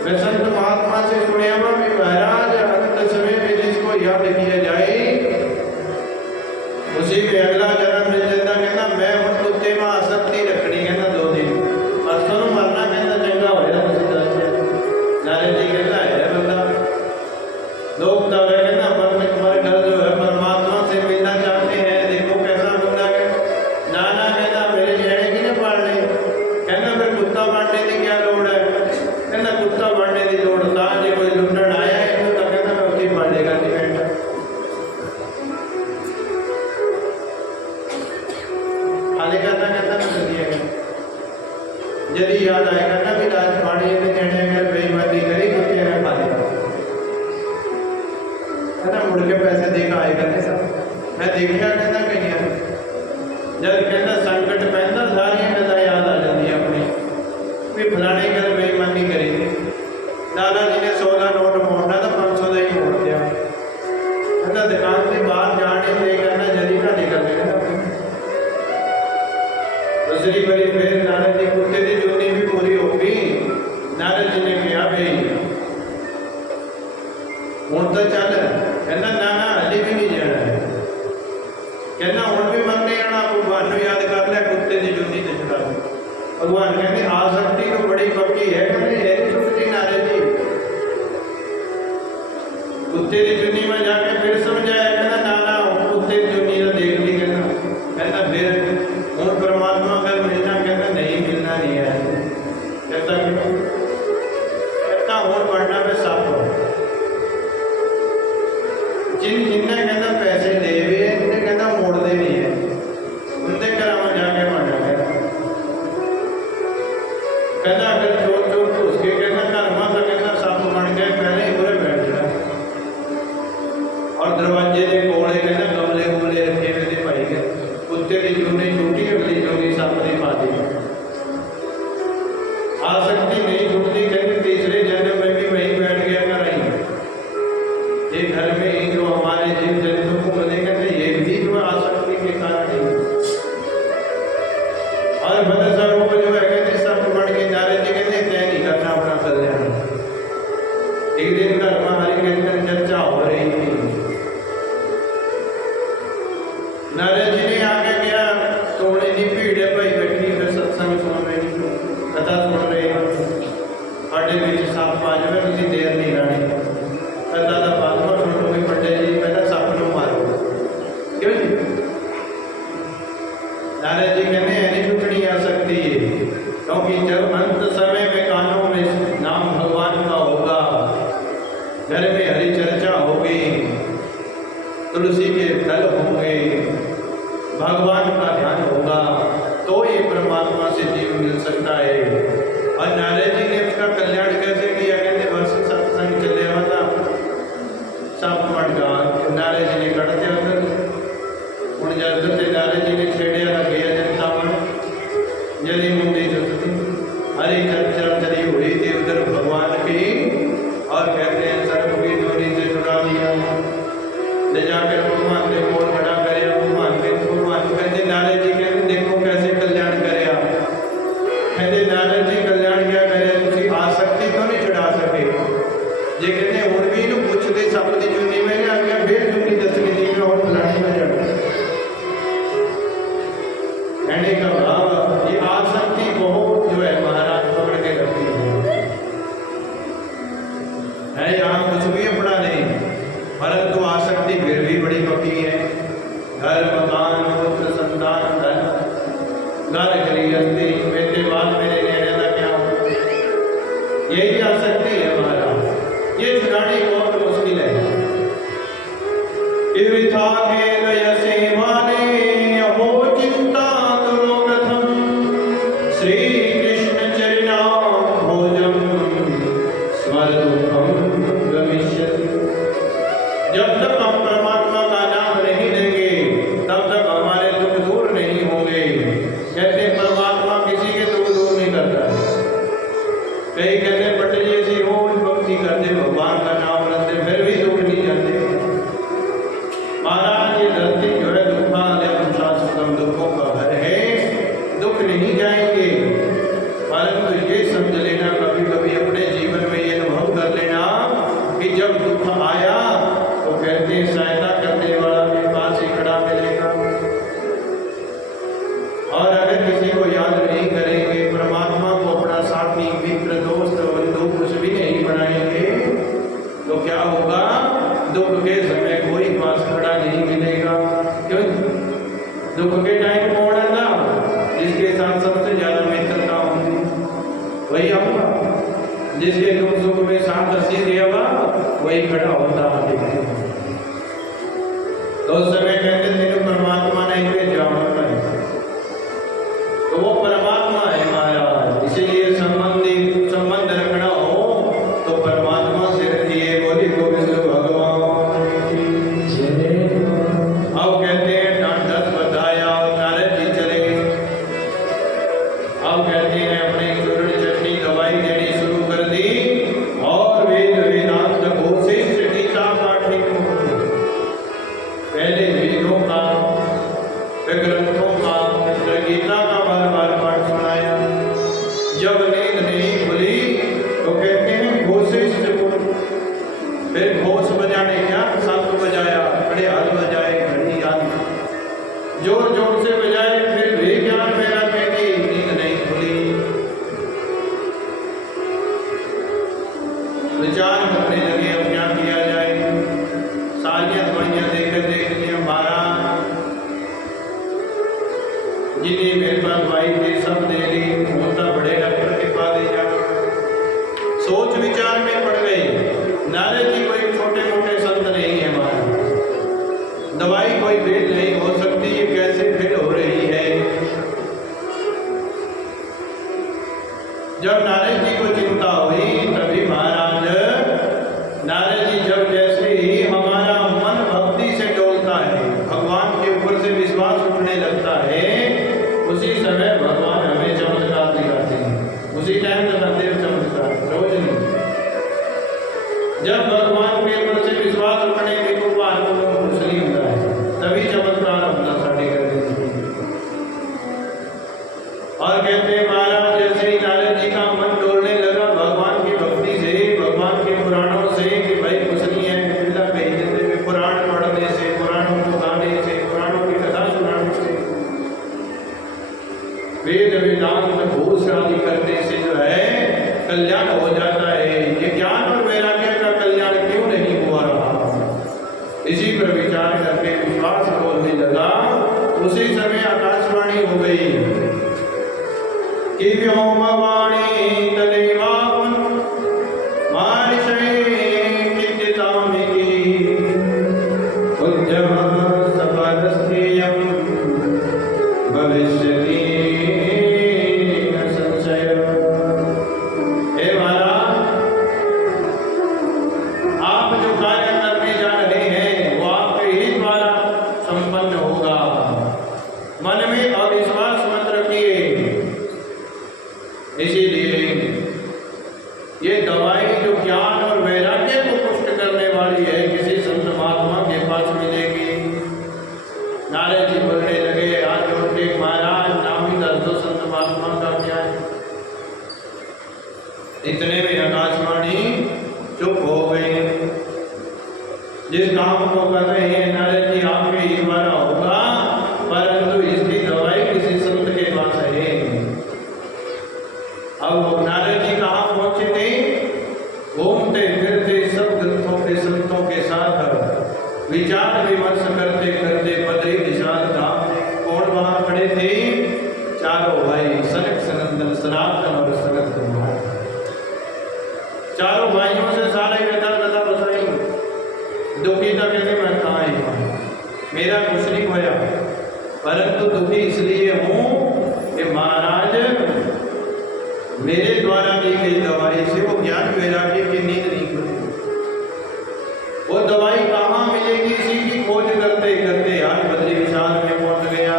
मैं संत महात्मा से सुनिया भी महाराज अंत समय में जिसको याद किया जाए उसी में अगला जन्म मिल जाता। कहना मैं उन कुत्ते में आसक्ति रखनी है ना 2 दिन परसों मरना कहना चंगा हो जाता। नारद जी कहता है बंदा लोग तब कहना मर घर जो है परमात्मा से मिलना चाहते हैं। देखो कैसा बंदा है। नाना कहना मेरे लेने की ना पालने। कहना फिर कुत्ता पालने की क्या लोड़ है? कहना कुत्ता पालने की लोड़ था जो कोई लुटन आया है तो कहना मैं उसी पालेगा नहीं बेटा। खाली कहता मैं दिया यदि याद आएगा ना भी राज पानी कहने अगर बेईमानी करी कुत्ते में खा लेगा है ना, मुड़ के पैसे देखा आएगा नहीं सब। मैं देखा कहना कहीं जब कहना संकट पहनता सारियां गल्लां याद आ जाती अपनी भी फलाने घर बेईमानी करी थी। लाला जी ने 100 का नोट मोड़ना तो 500 का ही मोड़ दिया। कहना दुकान से बाहर जाने से कहना जल्दी ना निकल गया। दूसरी बारी फिर नारद जी कुत्ते की जूनी भी पूरी होगी। नारद जी ने कहा भाई हूँ तो चल। कहना ना ना हली भी नहीं जाना है। कहना हूँ भी मरने आना भगवान को याद कर लिया कुत्ते की जूनी से छुड़ा। भगवान कहते आसक्ति तो बड़ी पक्की है कि छुटती नारद जी। कुत्ते की जूनी में जाके फिर समझाया। कहना ना ना कुत्ते की जूनी तो देख ली। कहना फिर हूँ परमात्मा का मिलना कहता नहीं मिलना नहीं है। कहता कहता हूँ पढ़ना में साफ हो जिन्हें कहता पैसे ले भी है इन्हें कहता मोड़ दे नहीं है उनके घर में जाके पढ़ना कहता कहना अगर चोर चोर घुस के कहना घर में तो कहना सप बन गया पहले ही पूरे बैठ गया और दरवाजे के कोले कहना गमले गुमले रखे हुए थे भाई के कुत्ते की चूनी छूटी अगली चूनी सप नहीं पा दी आसक्ति नहीं छूटती कहते तीसरे जन्म में भी वहीं बैठ गया कर आई ये घर में ही जो हमारे जीव जंतु को मिले कहते ये भी जो आसक्ति के कारण ही और बदल स्वरूप जो है कहते सब बढ़ के नारद जी कहते तय नहीं करना अपना कल्याण। एक दिन घर में हरि कीर्तन चर्चा हो रही थी नारद जी ने आगे गया थोड़ी सी भीड़ है भाई बैठी है सत्संग सुन रही कथा सुन रही साढ़े बीच सप आ जाए किसी देर नहीं लानी कथा का बात सुन कोई पंडित जी पहले सप को मारो क्यों जी नारद जी कहते हैं नहीं छुटनी आ सकती है क्योंकि जब अंत समय में कानों में नाम भगवान का होगा घर में हरि चर्चा होगी तुलसी के फल होंगे भगवान का ध्यान होगा तो ये परमात्मा से जीव मिल सकता है। और नारद जी ने उसका कल्याण कैसे किया कहते वर्ष सत्संग चले वाला सब मट गा नारद जी ने कटते उधर हूँ जब नारद जी ने छेड़िया लगे जनता में जली मुंडी जो थी हरी चर्चा चली हुई थी उधर भगवान की और कहते हैं सर्प की डोरी से छुड़ा दिया ले जाकर भगवान ने मोर खड़ा करे भगवान कहते नारद जी कहते देखो कैसे कल्याण करे आप कहते नारद जी कल्याण क्या करे तुझी आसक्ति तो नहीं छुड़ा सके जे कहते और भी नु पूछते सपनी चुनी मैंने आज्ञा फिर चुनी दसनी दी में और फलानी में चढ़ कहने का भाव ये आसक्ति बहुत जो है महाराज पकड़ के रखती है यहाँ कुछ भी अपना नहीं परंतु आसक्ति फिर भी बड़ी पक्की है घर मकान पुत्र संतान धन घर गृहस्थी बेटे बाद मेरे रहने का क्या हो यही आसक्ति है महाराज ये छुड़ानी बहुत मुश्किल है। इवृथा खेल सेवाने हो चिंता करो प्रथम श्री कृष्ण चरणा भोजम स्वदुखम गमिष्यति। जब तक हम परमात्मा का नाम नहीं लेंगे तब तक हमारे दुख दूर नहीं होंगे। कहते परमात्मा किसी के दुख दूर नहीं करता कई कहते पंडित जी ऐसी रोज भक्ति करते भगवान का नाम लेते फिर भी दुख नहीं जाते। महाराज ये धरती जो है दुखालयम दुखों का घर है दुख नहीं जाएंगे परंतु ये समझ लेना कभी कभी अपने जीवन में ये अनुभव कर लेना कि जब दुख आया तो कहते सहायता करने वाला के पास ही खड़ा मिलेगा। और अगर किसी को याद नहीं करेंगे परमात्मा को अपना साथी मित्र दोस्त बंधु कुछ भी नहीं बनाएंगे तो क्या होगा दुख के समय कोई पास खड़ा नहीं मिलेगा। क्यों दुख के टाइम कौन है ना जिसके साथ सबसे ज्यादा मित्रता होगी वही आऊंगा जिसके दुख सुख में साथ हंसी देगा वही खड़ा होता है। तो उस समय कहते तेरे परमात्मा ने भेजा तो वो परमात्मा है महाराज। इसीलिए संबंध रखना हो तो परमात्मा से रखिए। बोली गोविंद भगवान अब कहते हैं डांडस बधाया और नारद जी चले। अब कहते हैं अपने चूर्ण चटनी दवाई देनी शुरू कर दी और वेद वेदांत घोषित गीता पाठी पहले वेदों का ग्रंथों का गीता का बार बार पाठ सुनाया। जब नींद नहीं खुली तो कहते हैं घोषित फिर घोष बजाने क्या शंख बजाया बड़े हाथ बजाए घड़ी हाथ जोर जोर से बजाए फिर भी ज्ञान मेरा कहती नींद नहीं खुली। विचार करने लगे अब क्या किया जाए। सारियां दवाइयां देकर देख लिया महाराज जिन्हें मेरे पास दवाई थी सब दे ली होता बड़े डॉक्टर के पास ले जा। सोच विचार में पड़ गई। नारद जी कोई छोटे मोटे संत नहीं है महाराज दवाई कोई फेल नहीं हो सकती ये कैसे फेल हो रही है। जब नारद जी को चिंता हुई तभी महाराज नारद जी जब जैसे ही हमारा मन भक्ति से डोलता है, भगवान के ऊपर से विश्वास उठने लगता है, उसी समय भगवान हमें चमत्कार दिखाते हैं। उसी टाइम दिखाते हैं चमत्कार, रोज नहीं। जब भगवान के ऊपर से विश्वास उठने के तो आत्मा को कुछ नहीं होता है, तभी चमत्कार अपना साड़ी कर देते हैं। और कहते हैं महाराज जैसे ही नारद जी का मन डोलने लगा भगवान की भक्ति से, भगवान के पुराणों से कि भाई कुछ नहीं है, बिल्ला कही देते हुए पुराण पढ़ने से, पुराणों को गाने से, पुराणों की कथा सुनाने से, वेद वेदांत घोष आदि करने से जो है कल्याण हो जाता है। ये ज्ञान और वैराग्य का कल्याण क्यों नहीं हुआ रहा? इसी पर विचार करके विश्वास बोलने लगा। उसी समय आकाशवाणी हो गई कि व्योमवाणी तदेवापन महर्षि किंचितामिति उद्यमः सपदस्तेयं भविष्यति न संशयः। हे महाराज, आप जो कार्य करने जा रहे हैं वो आपके ही द्वारा संपन्न होगा। मन में अविश्वास मत रखिए। इसीलिए ये दवाई जो ज्ञान और वैराग्य को पुष्ट करने वाली है किसी संत महात्मा के पास मिलेगी। नारद जी बोलने लगे आज जोड़ के महाराज नाम ही दस दो संत महात्मा का क्या है। इतने में आकाशवाणी चुप हो गई। जिस काम को कर रहे हैं नारद जी आपके ही द्वारा होगा, परंतु इसकी दवाई किसी संत के पास है। अब नारद जी कहाँ पहुंचे थे? घूमते फिरते सब ग्रंथों के संतों के साथ विचार विमर्श करते करते बद्री विशाल धाम में कौन वहां खड़े थे? चारों भाई सनक सनंदन सनातन और सनत कुमार। चारों भाइयों से सारे कथा बताई। दुखी था कहते मैं कहाँ ही मेरा कुछ नहीं होया, परंतु दुखी इसलिए हूँ कि महाराज मेरे द्वारा दी गई दवाई से वो ज्ञान वैराग्य की नींद नहीं खुली। वो दवाई कहाँ मिलेगी इसी की खोज करते करते आज बद्री विशाल में पहुंच गया।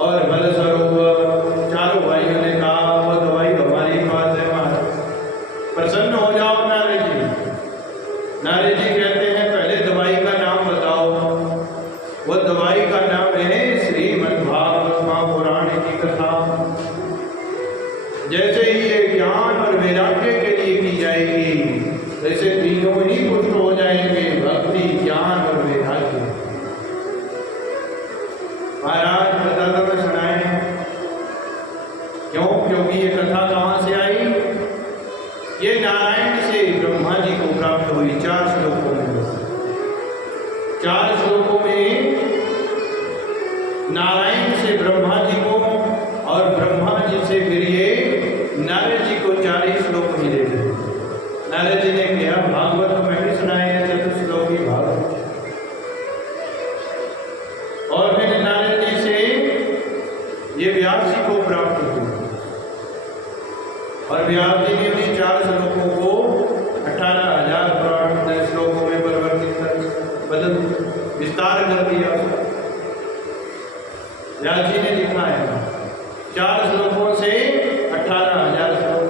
और बल स्वरूप चारों भाइयों ने कहा वो दवाई हमारी पास है महाराज, प्रसन्न हो जाओ नारद जी। नारद जी कहते हैं पहले दवाई का नाम बताओ। वो दवाई का नाम है श्रीमद्भागवत महापुराण की कथा। जैसे ही ये ज्ञान और वैराग्य के लिए की जाएगी वैसे तीनों ही पुष्ट हो जाएंगे, भक्ति ज्ञान और वैराग्य। महाराज बताता मैं सुनाए क्यों? क्योंकि ये कथा कहाँ से आई? ये नारायण से ब्रह्मा जी को प्राप्त हुई 4 श्लोकों में। 4 श्लोकों में नारायण से ब्रह्मा जी को और ब्रह्मा जी से फिर ये नारद जी को 4 ही श्लोक मिले थे। नारद जी ने कहा भागवत में भी सुनाए हैं चतुश्लोकी भागवत। और फिर नारद जी से ये व्यास जी को प्राप्त हुए और व्यास जी ने उन्हीं 4 श्लोकों को 18,000 श्लोकों में परिवर्तित कर बदल विस्तार कर दिया। व्यास जी ने लिखा है 4 श्लोकों से 18,000 श्लोक,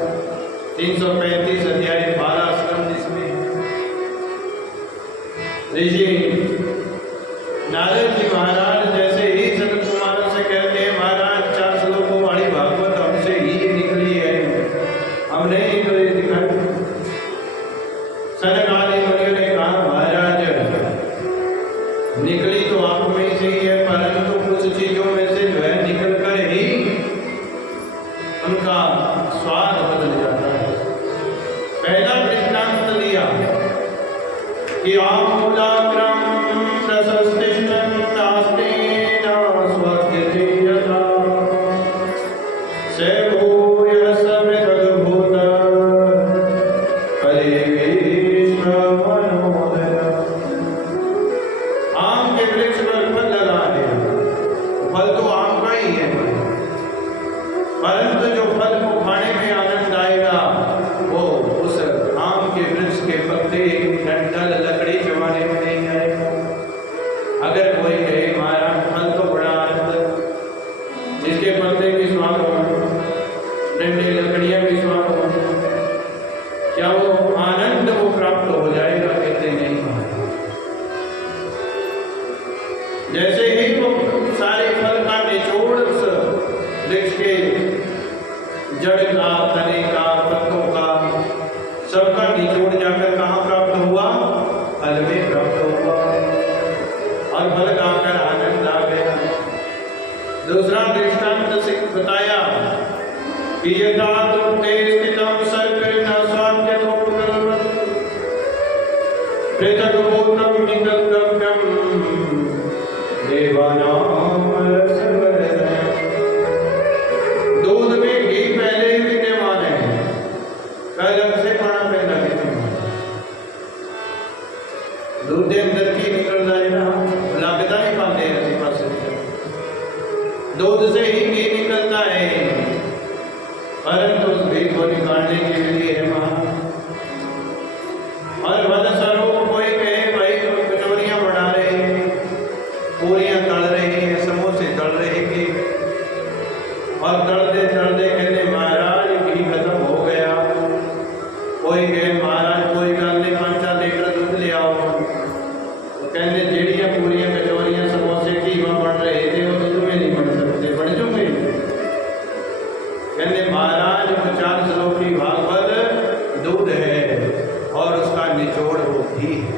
335 अध्याय, 12 स्कंद इसमें। ऋषि नारद जी महाराज जैसे ही सनत कुमारों से कहते हैं महाराज 4 श्लोकों वाली भागवत हमसे ही निकली है, हमने ही तो ये दिखाई। सनक आदि मुनियों ने कहा महाराज निकली तो आप में से ही है, परंतु कुछ चीजों में से जो है निकल कर ही उनका स्वाद बदल जाता है। मीठे पत्ते भी स्वाद हो, ठंडी लकड़ियां भी स्वाद हो, क्या वो आनंद वो प्राप्त हो जाएगा? कहते नहीं। जैसे ही वो सारे फल का निचोड़ वृक्ष के जड़ का, तने का, पत्तों का, सबका निचोड़ जाकर कहाँ प्राप्त हुआ? फल में प्राप्त हुआ, और फल खाकर आनंद आ गया। दूसरा दृष्टांत से बताया कि यथा तुष्टे स्थितं सर्वकृतं स्वाद्यतो पृथक् भूतं नितद्रव्यं देवानां रसवर्धनम्। दूध में घी पहले ही विद्यमान है, कलम से पाना पैदा नहीं। दूध के अंदर की निकल जाएगा, लागता नहीं पाते ऐसी पास दूध से ही घी निकलता है, परंतु उस घी को निकालने के लिए है वहां। और भद स्वरूप कोई कहे भाई कचौरियां बना रहे हैं, पूरियां तल रहे हैं, समोसे तल रहे हैं, और तलते तलते कहते महाराज घी खत्म हो गया। कोई कहे महाराज कोई गल नहीं, 5-4 लीटर दूध ले आओ। तो कहते जेड़ियां पूरियां कचौरियां समोसे घी में बन रहे थे वो दूध में नहीं बन सकते, बन चुके। कहते महाराज वो 4 श्लोकी भागवत दूध है और उसका निचोड़ वो घी है।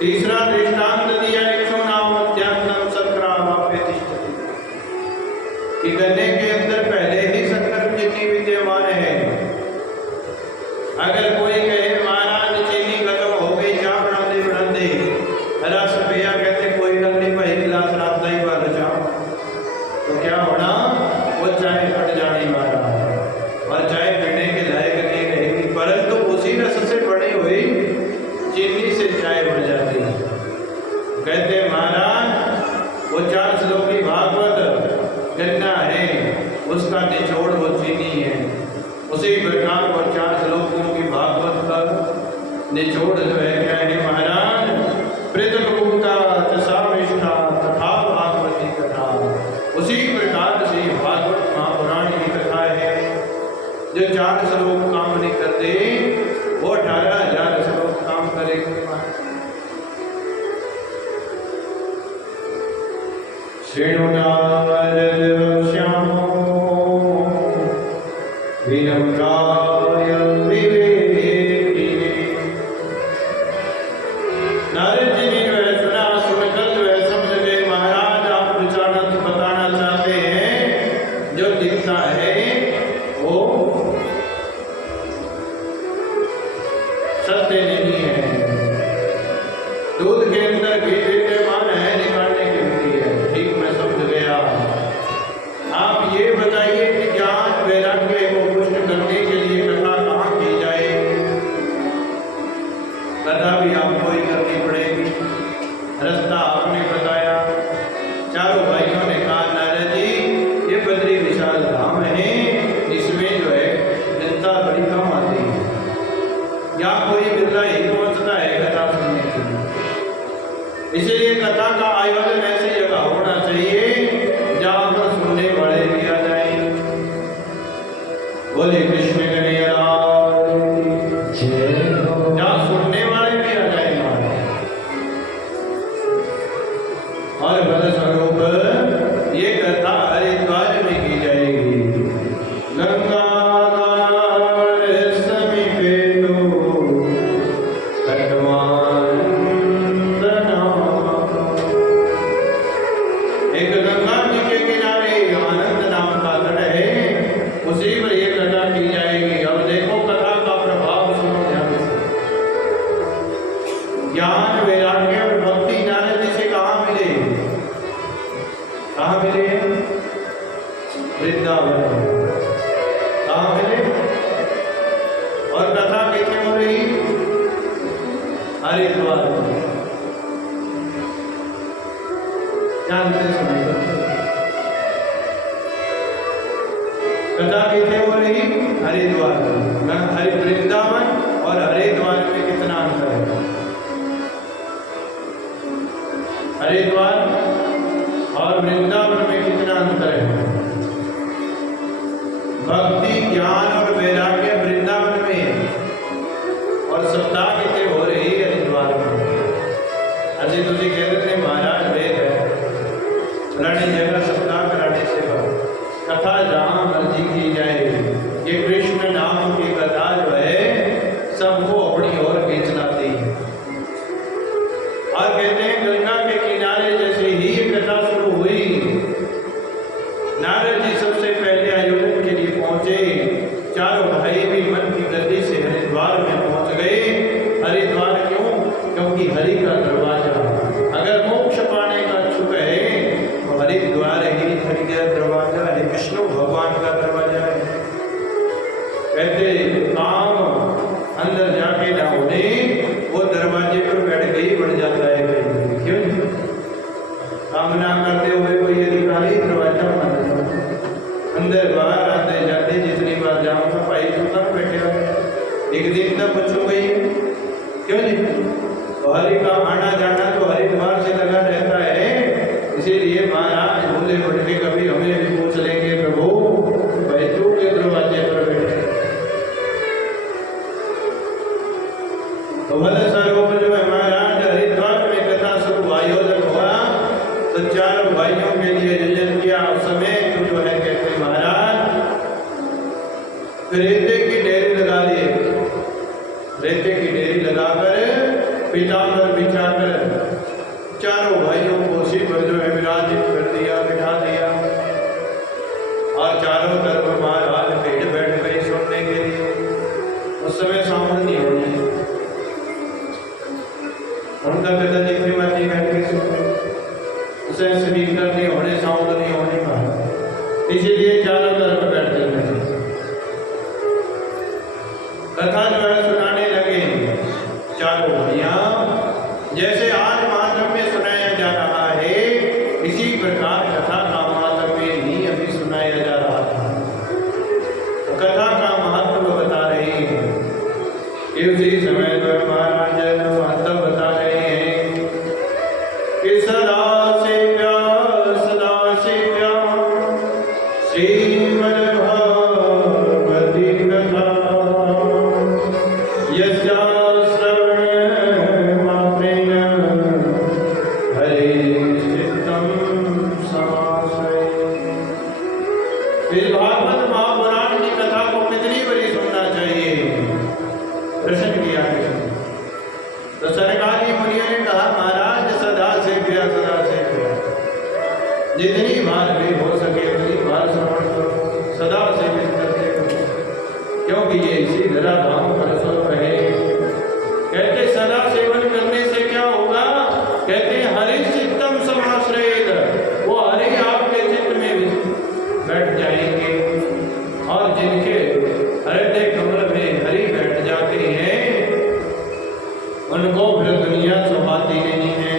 तीसरा दृष्टांत दिया इक्षुनामत्यन्नं शर्करावाप्यतिष्ठति, कि गन्ने के अंदर पहले ही शक्कर चीनी विद्यमान है। अगर कोई कहे महाराज चीनी खत्म हो गई, चाह बनाते बनाते रस पिया, कहते कोई गल नहीं भाई, गिलास रात ही भर जाओ, तो क्या होना? वो चाय फट जानी महाराज, और चाय पीने के लायक नहीं रहेगी, परंतु उसी रस से बड़ी हुई चीनी से चाय बन जाती है। कहते महाराज वो 4 श्लोकी भागवत गन्ना है, उसका निचोड़ वो चीनी है। उसी प्रकार वो 4 श्लोकों की भागवत का निचोड़ जो है क्या है महाराज? पृथक भूता तसामिष्ठा तथा भागवती कथा। उसी प्रकार से भागवत महापुराण की कथा है। जो 4 श्लोक काम नहीं करते वो 18,000 श्लोक काम करेंगे। श्रेणुनारदवक्ष्यामो विनम्राय विवेकिने। नारद जी ने वह सुना, सुनकर वह समझ गए महाराज आप बताना चाहते हैं जो दिखता है वो सत्य नहीं है। दूध के अंदर घी विद्यमान है, निकालने की विधि है। ठीक, मैं समझ गया। आप ये बताइए कि ज्ञान वैराग्य को पुष्ट करने के लिए कथा कहाँ की जाए? कथा भी आपको ही करनी पड़ेगी, रास्ता आपने बताया। चारों भाइयों ने कहा नारद जी ये बद्री विशाल धाम है, इसमें जो है जनता बड़ी कम आती है, या कोई बिरला ही पहुंचता है कथा सुनने के लिए। इसलिए कथा का आयोजन ऐसी जगह होना चाहिए जहां पर सुनने वाले भी आ जाए। बोले कृष्ण कन्हैया जहाँ सुनने वाले भी आ जाए। और फलस्वरूप ये कथा हरिद्वार में की जाएगी। गंगा ज्ञान वैराग्य और भक्ति नारद जी से कहाँ मिले? कहाँ मिले? वृंदावन। कहाँ मिले? और कथा कितने हो रही? हरिद्वार। जानते सुनिए कथा कितने हो रही? हरिद्वार। वृंदावन और हरिद्वार में कितना अंतर है? हरिद्वार और वृंदावन में कितना अंतर है। भक्ति ज्ञान और वैराग्य वृंदावन में और सप्ताह कितने हो रही है हरिद्वार में। अजी तुझे कहते थे महाराज वेद है फलानी जगह सप्ताह कराने से कथा जहाँ मर्जी की जाए। ये कृष्ण नाम की कथा जो है सबको अपनी ओर खींच लाती है। और कहते हैं गंगा के किनारे जैसे ही ये कथा शुरू हुई, नारद जी सबसे पहले आयोजन के लिए पहुंचे। चारों भाई भी मन की गति से हरिद्वार में पहुंच गए। हरिद्वार क्यों? क्योंकि हरि का दरवाजा, अगर मोक्ष पाने का इच्छुक है तो हरिद्वार ही हरि का दरवाजा है, विष्णु भगवान का दरवाजा है। कहते काम अंदर जाके ना होने वो दरवाजे पर बैठ के ही बढ़ जाता है। कहीं क्यों काम ना करते हुए कोई अधिकारी दरवाजा अंदर बाहर आते जाते जितनी बार जाऊंगा भाई तो तक बैठे हुए एक दिन तक बच्चों गई क्यों नहीं। तो हरि का आना जाना तो हरिद्वार से लगा रहता है। इसीलिए महाराज भूले बढ़ के कभी हमें भी पूछ लेंगे प्रभु भाई तू के दरवाजे पर बैठे। तो भले सरोवर जो है महाराज हरिद्वार में कथा शुरू आयोजन हुआ तो चारों भाइयों के लिए आयोजन किया। उस समय जो है कहते महाराज रेते की डेरी लगा दिए। रेते की डेरी लगाकर पीताम्बर बिछाकर चारों भाइयों को उसी पर जो है विराजित कर दिया, बिठा दिया। और चारों तरफ महाराज भीड़ बैठ गई सुनने के लिए। उस समय सावन नहीं होनी उनका पिता जी की मर्जी बैठ के सुनते, उसे स्पीकर नहीं होने, साउंड नहीं होने का, इसीलिए चारों तरफ बैठते थे। कथा जो है सुनाने लगे चारों भैया। जैसे आज महात्म्य सुनाया जा रहा है इसी प्रकार कथा का महात्म्य ही अभी सुनाया जा रहा था। तो कथा का महत्व बता रहे हैं। उसी समय जो महाराज महत्व बता रहे हैं कि सदा से प्यार श्रीमद् भागवती कथा यस्या श्रवण मात्रेण हरिचित्तं समाश्रयेत्। इस भागवत महापुराण की कथा को कितनी बड़ी सुनना चाहिए, प्रश्न किया कृष्ण। तो सरकारी मुनियों ने कहा महाराज सदा से प्रिया, सदा से प्रिया, जितनी बार भी हो सके उतनी बार श्रवण करो, सदा सेवित करते करो, क्योंकि ये इसी धरा धाम पर स्वरूप है। कहते सदा सेवन करने से क्या होगा? कहते हरि चित्तम समाश्रयेत्, वो हरि आपके चित्त में भी बैठ जाएंगे। और जिनके हृदय कमल में हरि बैठ जाते हैं उनको फिर दुनिया सुहाती नहीं है।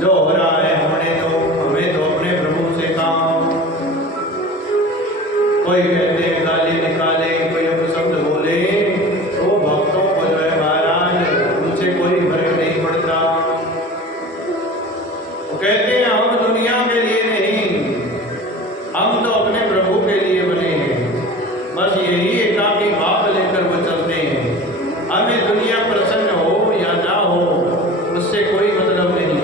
जो हो रहा है हमें तो अपने प्रभु से काम। कोई कहते हैं गाली निकाले, कोई अपशब्द बोले तो भक्तों को जो है महाराज उनसे कोई फर्क नहीं पड़ता। वो कहते हैं हम दुनिया के लिए नहीं, हम तो अपने प्रभु के लिए बने हैं। बस यही एकाकी भाव लेकर वो चलते हैं। हमें दुनिया प्रसन्न हो या ना हो उससे कोई मतलब नहीं।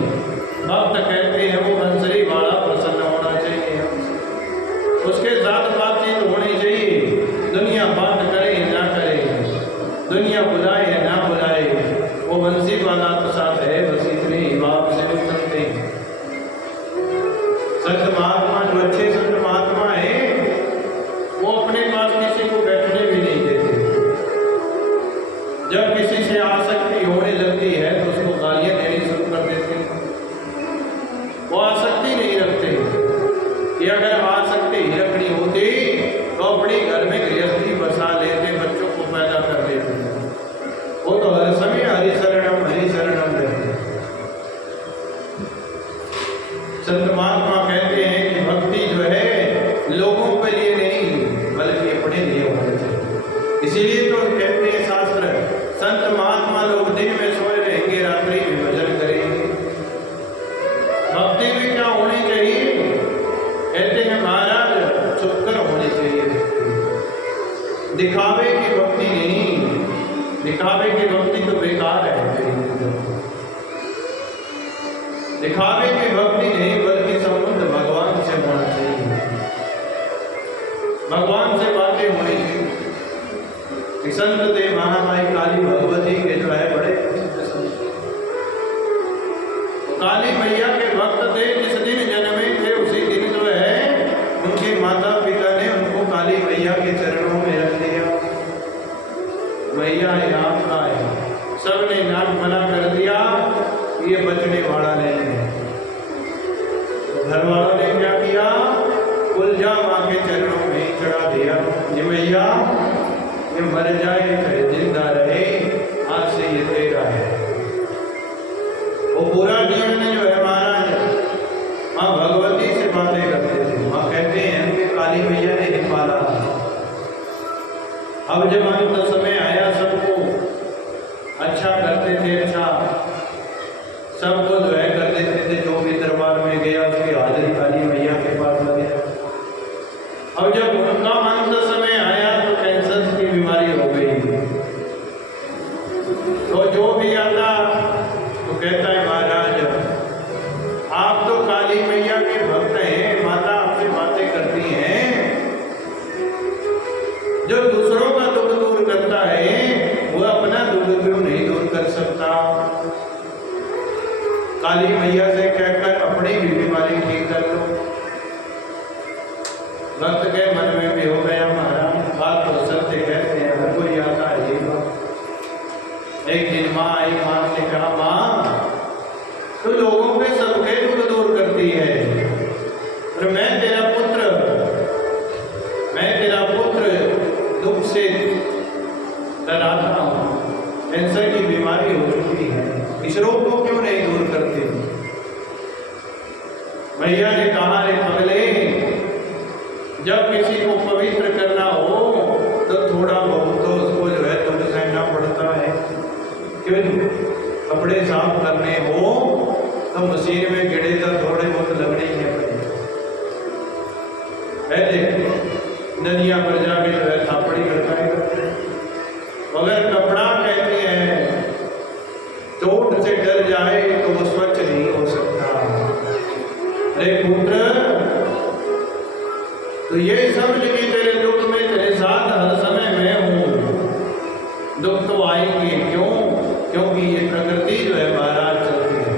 भक्त कहते हैं वो बंसरी वाला प्रसन्न होना चाहिए, उसके साथ बातचीत होनी चाहिए। दुनिया बात करे या ना करे, दुनिया बुलाए या ना बुलाए, वो बंसी वाला तो साथ है। बस इतने ही भाव से वो चलते हैं। संत महात्मा जो अच्छे संत महात्मा है वो अपने पास किसी को बैठने भी नहीं देते। जब किसी से आसक्ति होने लगती है तो उसको गालियां देनी शुरू कर देते हैं। वो आसक्ति नहीं रखते कि अगर आसक्ति ही रखनी होती तो अपने घर में गृहस्थी बसा लेते, बच्चों को पैदा कर लेते। वो तो हर समय हरि शरणम रहते। संत महात्मा कहते हैं कि है आपका है। सबने नाक मना कर दिया, ये बचने वाला नहीं है। तो घर वालों ने क्या किया, उलझा माँ के चरणों में ही चढ़ा दिया। ये मैया, ये मर जाए चाहे जिंदा रहे, आज से ये तेरा है। वो पूरा जीवन जो है महाराज माँ भगवती से बातें करते थे। माँ कहते हैं कि काली मैया ने ही पाला। अब जब अंत समय आया, सबको अच्छा करते थे, अच्छा सबको जो है कर देते थे। जो भी दरबार में गया उसकी हाजिरी काली मैया के पास लगे। अब जब उनका अंत समय आया तो कैंसर की बीमारी हो गई। तो जो भी आता तो कहता है महाराज आप तो काली मैया के भक्त हैं, माता आपसे बातें करती हैं। जो दूसरों का दुख दूर करता है वो अपना दुख क्यों नहीं दूर कर सकता। काली मैया से कहकर अपनी भी बीमारी ठीक कर लो। भक्त के मन में भी हो गया महाराज बात तो सत्य कहते हैं, हर कोई आता है ये बात। एक दिन माँ आई, माँ ने कहा माँ तो लोगों के सबके दुख दूर करती है, और मैं तेरा पुत्र दुख से डराता हूँ। कैंसर की बीमारी हो चुकी है, इस रोग को क्यों नहीं दूर करती। मैया ने कहा रे पगले, जब किसी को पवित्र करना हो तो थोड़ा बहुत तो उसको जो है दुख सहना पड़ता है। क्यों, कपड़े साफ करने हो तो मशीन में गिरे तो थोड़े बहुत लगने ही है। पहले नदियां पर जाके जो है थापड़ी खड़काए करते हैं। अगर कपड़ा कहते हैं चोट से डर जाए तो वो स्वच्छ नहीं हो सकता। अरे पुत्र, तो ये समझ कि तेरे दुख में तेरे साथ हर समय मैं हूं। दुख तो आएंगे, क्यों? क्योंकि ये प्रकृति जो है महाराज चलती है,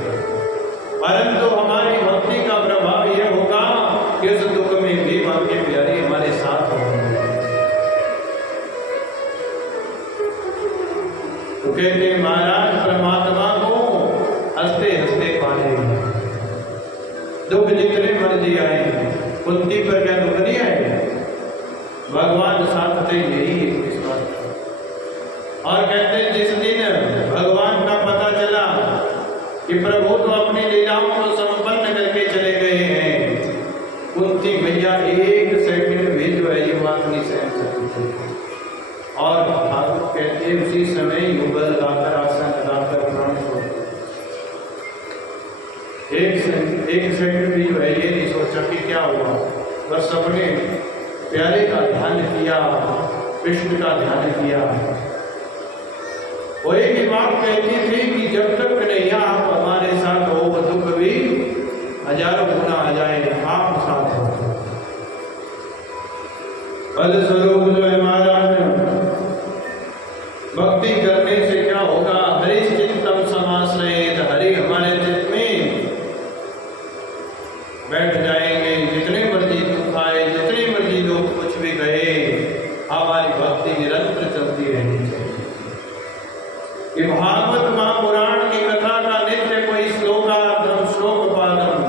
परंतु हमारी भक्ति का प्रभाव यह होगा कि उस दुख में भी आपके प्यारे हमारे साथ होंगे। तो कहते महाराज परमात्मा को हंसते हंसते पाले। दुख जितने मर्जी आए, कुंती पर क्या दुख नहीं आए, भगवान साथ थे, यही विश्वास। और कहते हैं जिस दिन भगवान का पता चला कि प्रभु तो अपनी लीलाओं को संपन्न करके चले गए हैं, कुंती भैया एक सेकंड भी जो है ये बात नहीं सहन सकती। और ठाकुर कहते उसी समय युगल लगाकर आसन लगाकर प्राण छोड़। एक सेकंड भी जो है ये नहीं सोचा कि क्या हुआ, बस सबने प्यारे का ध्यान किया, कृष्ण का ध्यान किया। वो एक ही बात कहती थी कि जब तक कन्हैया आप हमारे साथ हो वो दुख भी हजारों गुना आ जाए, आप साथ हो। फल स्वरूप जो है महाराज भक्ति करने से क्या होगा, हरि चित्तम समाश्रयेत, हरि हमारे चित्त में बैठ जाएंगे। जितने मर्जी दुख आए, जितने मर्जी लोग कुछ भी कहे, हमारी भक्ति निरंतर चलती रहनी चाहिए। कि भागवत महापुराण की कथा का नित्य कोई श्लोकार्धम श्लोक पादम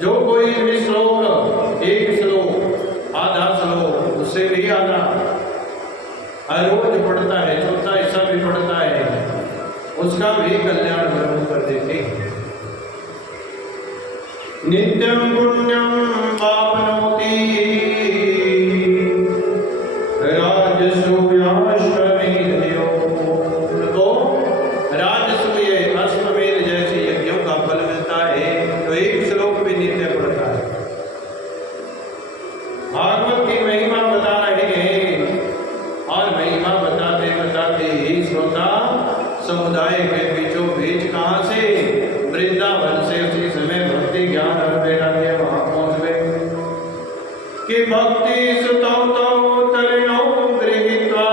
जो कोई भी श्लोक, एक श्लोक, आधा श्लोक, उससे भी आधा हर रोज पढ़ता है, चौथा हिस्सा भी पढ़ता है, उसका भी कल्याण प्रभु कर देते। नित्यम पुण्यम वापनोति समुदाय के बीचों बीच कहाँ से, वृंदावन से उसी समय भक्ति ज्ञान और वैराग्य वहां पहुंच गए कि भक्ति सुतौ तौ तरणौ गृहीत्वा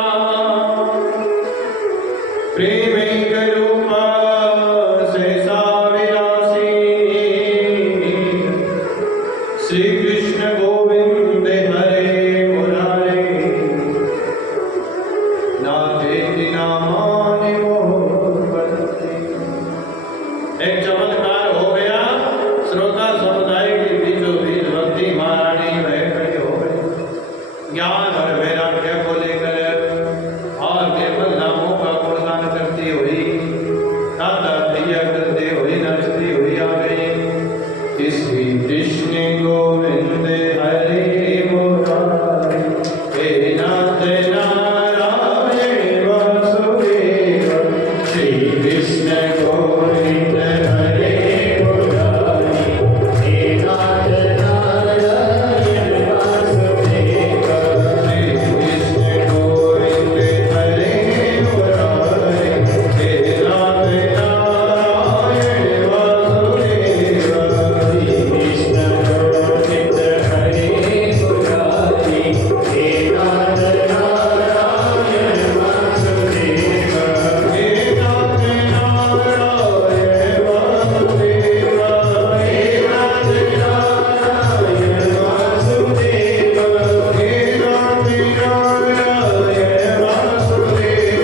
प्रेमैक रूप सहसा विलासी श्री कृष्ण गोविंद हरे मुरारे श्री कृष्ण गोविंद हरे मुरारी हे नाथ नारायण वासुदेव श्री कृष्ण गोविंद हरे मुरारी हे नाथ नारायण वासुदेव श्री कृष्ण गोविंद हरे मुरारी हे नाथ नारायण वासुदेव श्री कृष्ण गोविंद हरे मुरारी हे नाथ नारायण वासुदेव हे नाथ नारायण वासुदेव हे नाथ नारायण वासुदेव हे नाथ नारायण वासुदेव हे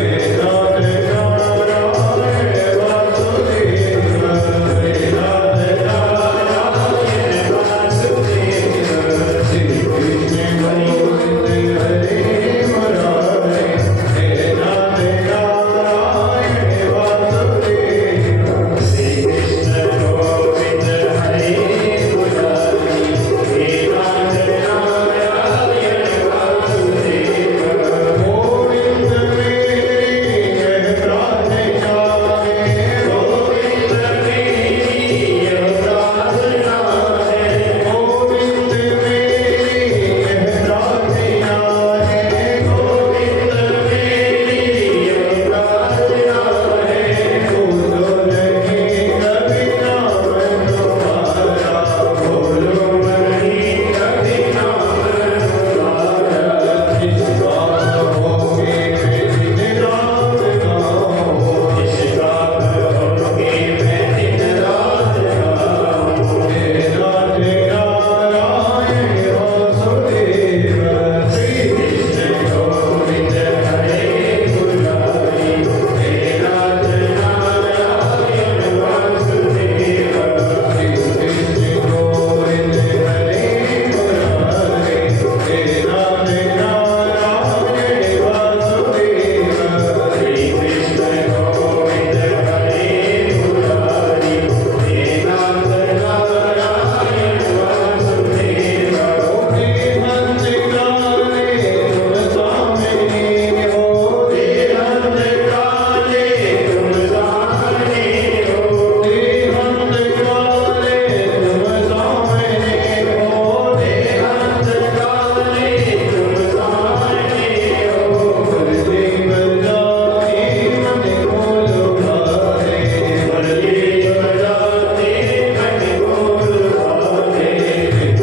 नाथ नारायण वासुदेव हे नाथ नारायण वासुदेव हे नाथ नारायण वासुदेव श्री कृष्ण गोविंद हरे मुरारी हे नाथ नारायण वासुदेव श्री कृष्ण गोविंद हरे मुरारी हे नाथ नारायण वासुदेव गोविंद मेरी यह प्रार्थना है गोविंद मेरी यह प्रार्थना है गोविंद मेरी यह प्रार्थना है गोविंद मेरी यह प्रार्थना है बोलो नहीं कभी नाम तुम्हारा बोलो नहीं कभी नाम तुम्हारा इस बात होगी मैं दिन रात गाऊं इस बात होगी मैं दिन रात गाऊं हे नाथ नारायण वासुदेव श्री कृष्ण गोविंद हरे मुरारी हे नाथ नारायण वासुदेव श्री कृष्ण गोविंद हरे मुरारी हे नाथ नारायण वासुदेव श्री कृष्ण गोविंद हरे मुरारी हे नाथ नारायण वासुदेव देहंत काले तुम सामने हो देहंत काले तुम सामने हो देहंत काले तुम सामने हो देहंत काले तुम सामने हो बलदेव जाते मन बोलो भारे बलदेव जाते मन बोलो भारे गीत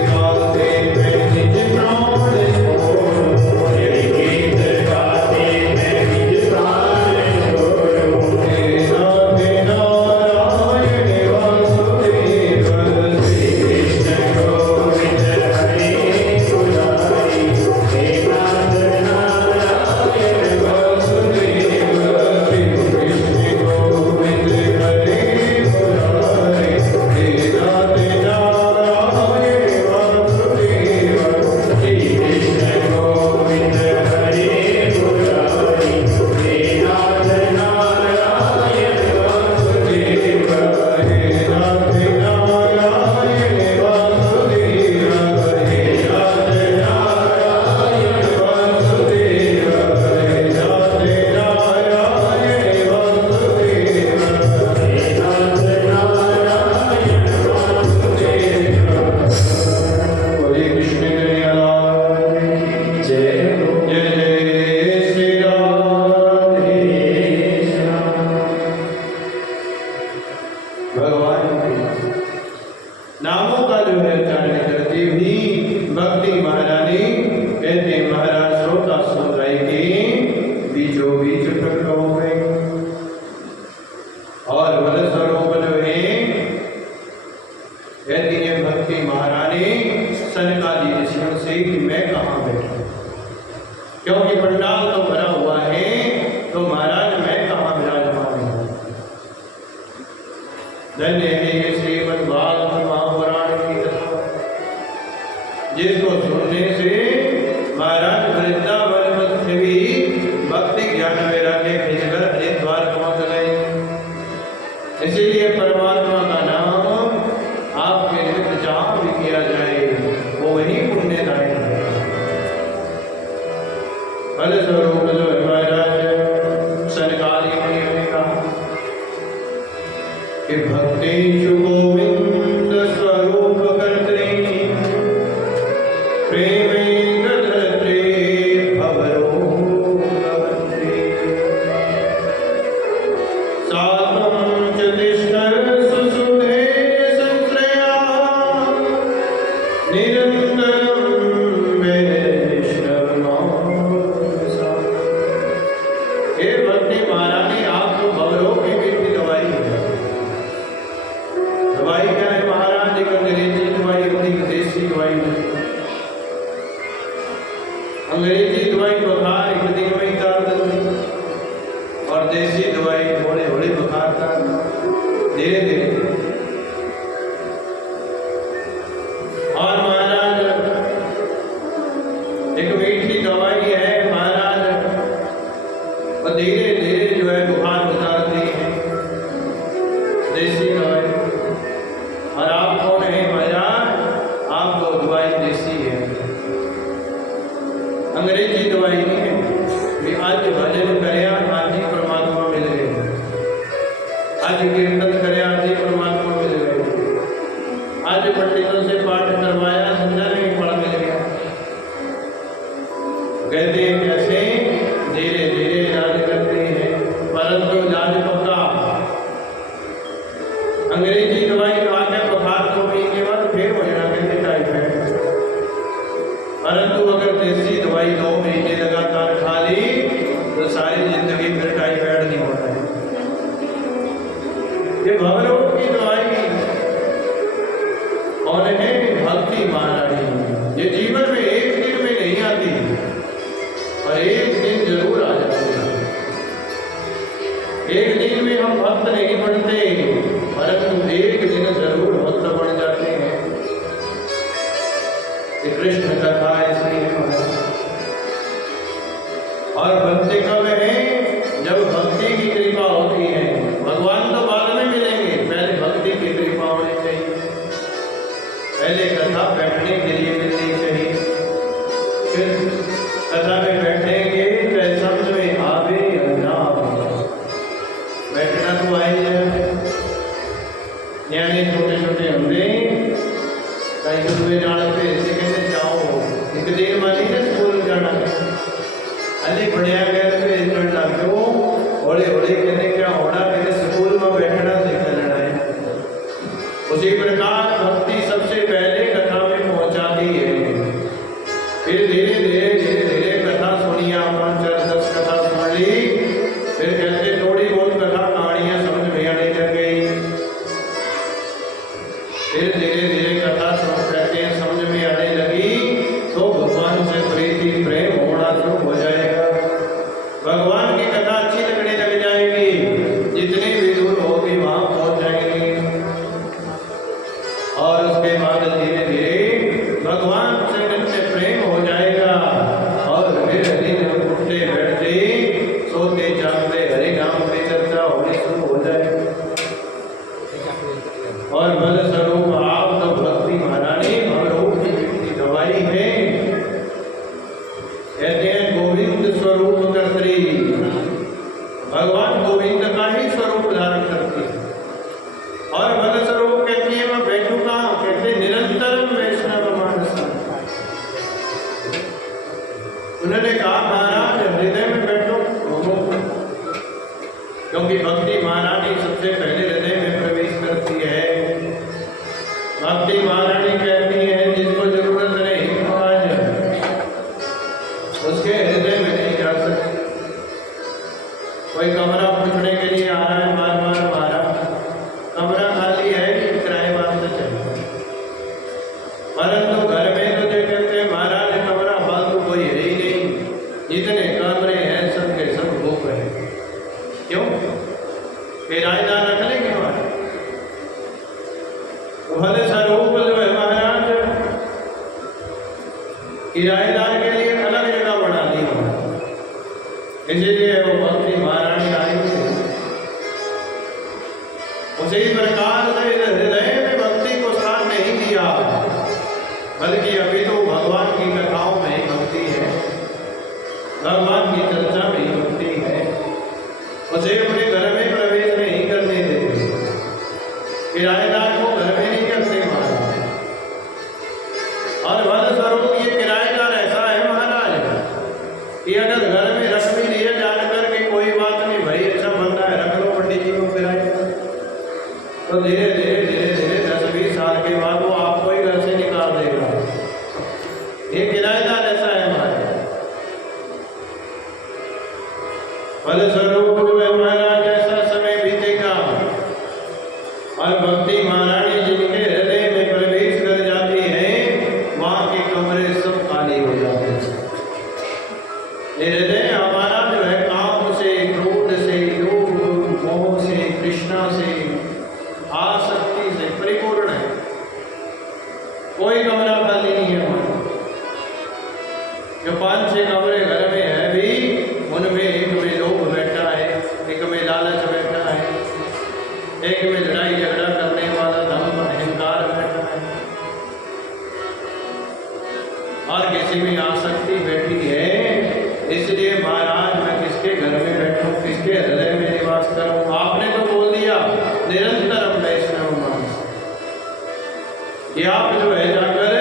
गाते मैं निज प्राण छोड़ूं गीत गाते मैं निज प्राण छोड़ूं हे नाथ नारायण वासुदेव श्री कृष्ण गोविंद हरे मुरारी हे नाथ नारायण वासुदेव श्री कृष्ण गोविंद हरे मुरारी हे नाथ नारायण वासुदेव श्री कृष्ण गोविंद हरे मुरारी हे नाथ नारायण वासुदेव हे नाथ नारायण वासुदेव हे नाथ नारायण वासुदेव हे नाथ नारायण वासुदेव हे नाथ नारायण वासुदेव हरे कृष्ण कन्हैयालाल की जय जय जय श्री राधे श्याम भगवान के नामों का जो है उच्चारण करती हुई भक्ति महारानी कहते महाराज श्रोता सुन रहे कि बीचों बीच प्रकट हो गए और बल स्वरूप जो है कहती है भक्ति महारानी सनकादि ऋषियों से कि मैं कहाँ बैठूं क्योंकि पंडाल तो भरा हुआ है तो महाराज मैं कहाँ विराजमान हूँ धन्य है ये श्रीमद् भागवत महापुराण की कथा जिसको सुनने से महाराज वृंदावन में भी भक्ति ज्ञान वैराग्य खिंचकर भक्तेषु गोविंद स्वरूप कर्त्री प्रेमैकधर्त्री भवरोगहर्त्री सात्वं च तिष्ठर सुसुधे संश्रया निरन्तरं वैष्णवमानसा। हे भक्ति महारानी, आप तो भवरोग की मीठी दवाई है। दवाई क्या है महाराज? एक अंग्रेजी दवाई होती है, देसी दवाई होती है। अंग्रेजी दवाई बुखार एक दिन में ही उतार देती है, और देसी दवाई थोड़े थोड़े बुखार का धीरे धीरे। और महाराज एक मीठी दवाई है महाराज, वो धीरे धीरे जो है बुखार उतारती है, देसी दवाई। और आप कौन है महाराज? आप तो दवाई देसी है, अंग्रेजी दवाई नहीं है। कि आज भजन करे आज ही परमात्मा मिल गए, आज कीर्तन करे आज ही परमात्मा मिल गए, आज पंडितों से पाठ करवाया समझा नहीं फल मिल गया। कहते हैं कैसे? धीरे धीरे इलाज करते हैं, परंतु इलाज पक्का। अंग्रेजी दवाई खा के बुखार को पी के बाद फिर हो जाना कहते टाइफाइड। परंतु अगर देसी दवाई 2 महीने लगातार खा ली तो सारी जिंदगी फिर टाइफाइड नहीं होता है। ये भवरोग की दवाई कौन है? भक्ति महारानी। ये जीवन में एक दिन में नहीं आती, और एक दिन जरूर आ जाती है। एक दिन में हम भक्त नहीं बनते, परंतु एक दिन जरूर भक्त बन जाते हैं। ये कृष्ण कथा ऐसी है। और भक्ति कब है? जब भक्ति की कृपा होती है। भगवान तो बाद में मिलेंगे, पहले भक्ति की कृपा होनी चाहिए, पहले कथा बैठने के लिए मिलनी चाहिए। फिर कथा में बैठेंगे चाहे समझ में आवे या ना आवे, बैठना तो आ ही जाए। न्याणे छोटे छोटे होंगे, कई गुरुए जाने पे ऐसे कहते जाओ एक दिन मानी ने स्कूल जाना है, अरे बढ़िया कहते हुए इधर लागो हौले हौले कहते क्या होना, कहते स्कूल में बैठना सीख लेना है। उसी प्रकार भक्ति सबसे पहले कथा में पहुंचाती है, फिर धीरे धीरे धीरे धीरे कथा सुनी, अपन 10 कथा सुन ली, फिर कहते थोड़ी बहुत कथा कहानियां समझ में आने लग गई। फिर धीरे धीरे कथा कहते हैं समझ में आने लगी तो भगवान से प्रीति प्रेम होना शुरू हो जाएगा। भगवान की कथा अच्छी लगने लग जाएगी, जितनी भी दूर होगी वहां पहुंच जाएंगी। और उसके बाद धीरे धीरे भगवान से नित्य प्रेम हो जाएगा, और फिर दिन उठते बैठते सोते जागते हरि नाम की चर्चा होनी शुरू हो जाएगी। और बल स्वरूप आप तो भक्ति महारानी भवरोग की दवाई है। कहते हैं गोविंद स्वरूप कर्त्री, भगवान गोविंद का ही स्वरूप धारण करती है। और बल स्वरूप कहती है मैं बैठू कहाँ? कहते निरंतरम वैष्णव मानसा। उन्होंने कहा महाराज हृदय में बैठो, क्योंकि भक्ति महारानी सबसे पहले हृदय में प्रवेश करती है। भक्ति महारानी कहती है जिसको जरूरत नहीं आज उसके हृदय में नहीं जा सकती। कोई कमरा पूछने के लिए आ रहा है बार बार, महाराज कमरा खाली है कि किराए वास्ते चाहिए, परंतु घर में तो जो कहते हैं महाराज कमरा फालतू कोई है ही नहीं, जितने कमरे हैं सबके सब बुक है। क्यों? किराएदार रख लेंगे हमारे भले स्वरूप जो है महाराज, किराएदार के लिए अलग जगह बना दी हमारे, इसीलिए वो भक्ति महारानी आई थी। उसी प्रकार से हृदय में भक्ति को स्थान नहीं दिया, बल्कि अभी तो भगवान की कथाओं में ही भक्ति है, भगवान की चर्चा में ही भक्ति है। उसे अपने घर में प्रवेश नहीं करने देते। फलस्वरूप जो है महाराज ऐसा समय बीतेगा और भक्ति महारानी जिनके हृदय में प्रवेश कर जाती है वहां के कमरे सब खाली हो जाते हैं। हृदय हमारा जो है काम से, क्रोध से, लोभ, मोह से, तृष्णा से, आसक्ति से परिपूर्ण है। कोई कमरा खाली नहीं है हमारा। जो 5-6 कमरे घर में है भी उनमें एक में लोभ बैठा है, एक में लालच बैठा है, एक में लड़ाई झगड़ा करने वाला धर्म अहंकार बैठा है और किसी में आसक्ति बैठी है। इसलिए महाराज मैं किसके घर में बैठूं, किसके हृदय में निवास करूं? आपने तो बोल दिया निरंतर वैष्णव मानस। ये आप जो है जाकर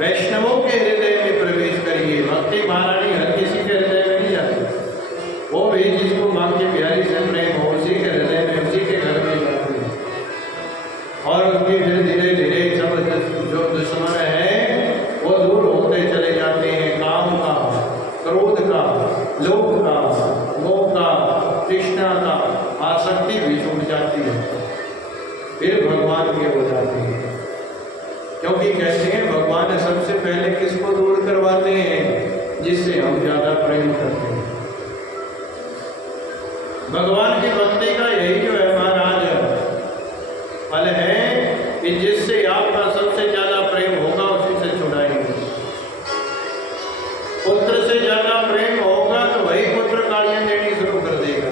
वैष्णवों के हृदय में प्रवेश करिए। भक्ति महारानी हर किसी के हृदय में नहीं जाती। वो भी जिसको मां की प्यारी से प्रेम हो उसी के हृदय में, उसी के घर में जाती है और उसकी फिर धीरे धीरे सब जो दुश्मन है वो दूर होते चले जाते हैं। काम का, क्रोध का, लोभ का, मोह का, तृष्णा का, आसक्ति भी छूट जाती है, फिर भगवान के हो जाती है। क्योंकि कहते हैं भगवान सबसे पहले किसको दूर करवाते हैं? जिससे हम ज्यादा प्रेम करते हैं। भगवान की भक्ति का यही जो है महाराज फल है कि जिससे आपका सबसे ज्यादा प्रेम होगा उसी से छुड़ाएंगे। पुत्र से ज्यादा प्रेम होगा तो वही पुत्र गालियां देनी शुरू कर देगा,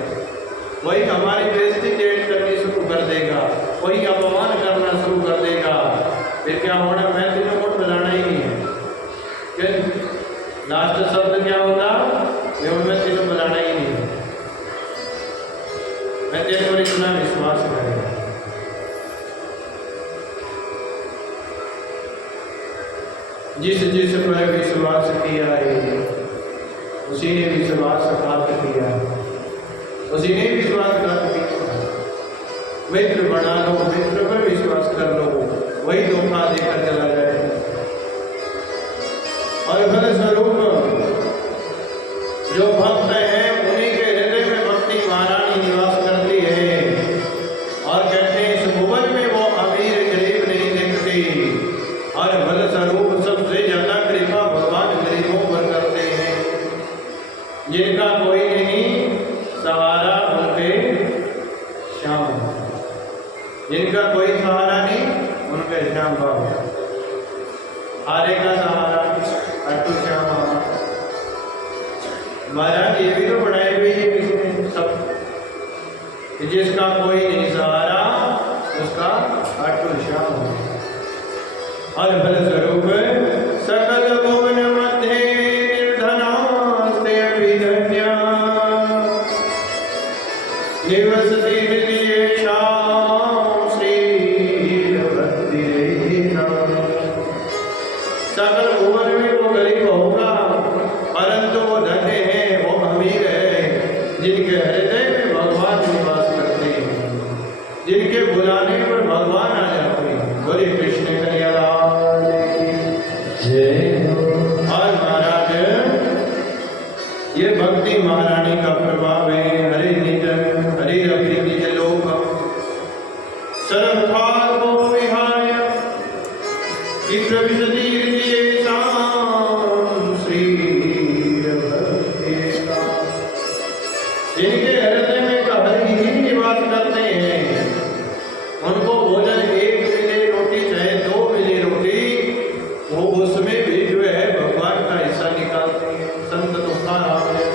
वही हमारी बेइज्जती करनी शुरू कर देगा, वही अपमान करना शुरू कर देगा। फिर क्या होना? मैं तुझे मुठ मिलाना ही नहीं है। फिर लास्ट शब्द क्या होगा? मैं तुझे मिलाना ही नहीं है, मैं तेरे पर इतना विश्वास करेगा। जिस जिस पर विश्वास किया है उसी ने विश्वासघात किया, उसी ने विश्वासघात किया। मित्र बना लो, मित्र पर विश्वास कर लो, वही धोखा देकर चला जाए। और फलस्वरूप जो भक्त है उन्हीं के हृदय में भक्ति महारानी निवास करती है और कहते हैं इस भुवन में वो अमीर गरीब नहीं देखती और फलस्वरूप सबसे ज्यादा कृपा भगवान गरीबों पर करते हैं। जिनका कोई नहीं सहारा उनके श्याम, जिनका कोई सहारा नहीं उनके श्याम बाबू। हारे का सहारा अट्टू श्याम महाराज ये भी तो बनाए हुए हैं किसने? सब जिसका कोई नहीं सहारा उसका अट्टू श्याम। और फलस्वरूप सकल भुवन मध्य निर्धनास्ते अभिधन्या निवसति हृदयेषां श्रीभक्तिरेहिता। सकल भुवन में वो गरीब होगा परंतु वो धन्य है, वो अमीर है जिनके हृदय में भगवान निवास करते हैं, जिनके बुलाने पर भगवान आ जाते हैं। बोले कृष्ण कन्हैया लाल की जय। और महाराज ये भक्ति महारानी का प्रभाव है। हरे निज हरे रवि निज लोक सर्वभाव विहाय कि प्रविशति हृदयेषां श्रीभक्तिरेहिता। जिनके हृदय में हरि ही निवास करते हैं उनको भोजन एक मिले रोटी चाहे 2 मिले रोटी, वो उसमें भी जो है भगवान का हिस्सा निकालते हैं। संत तुकाराम है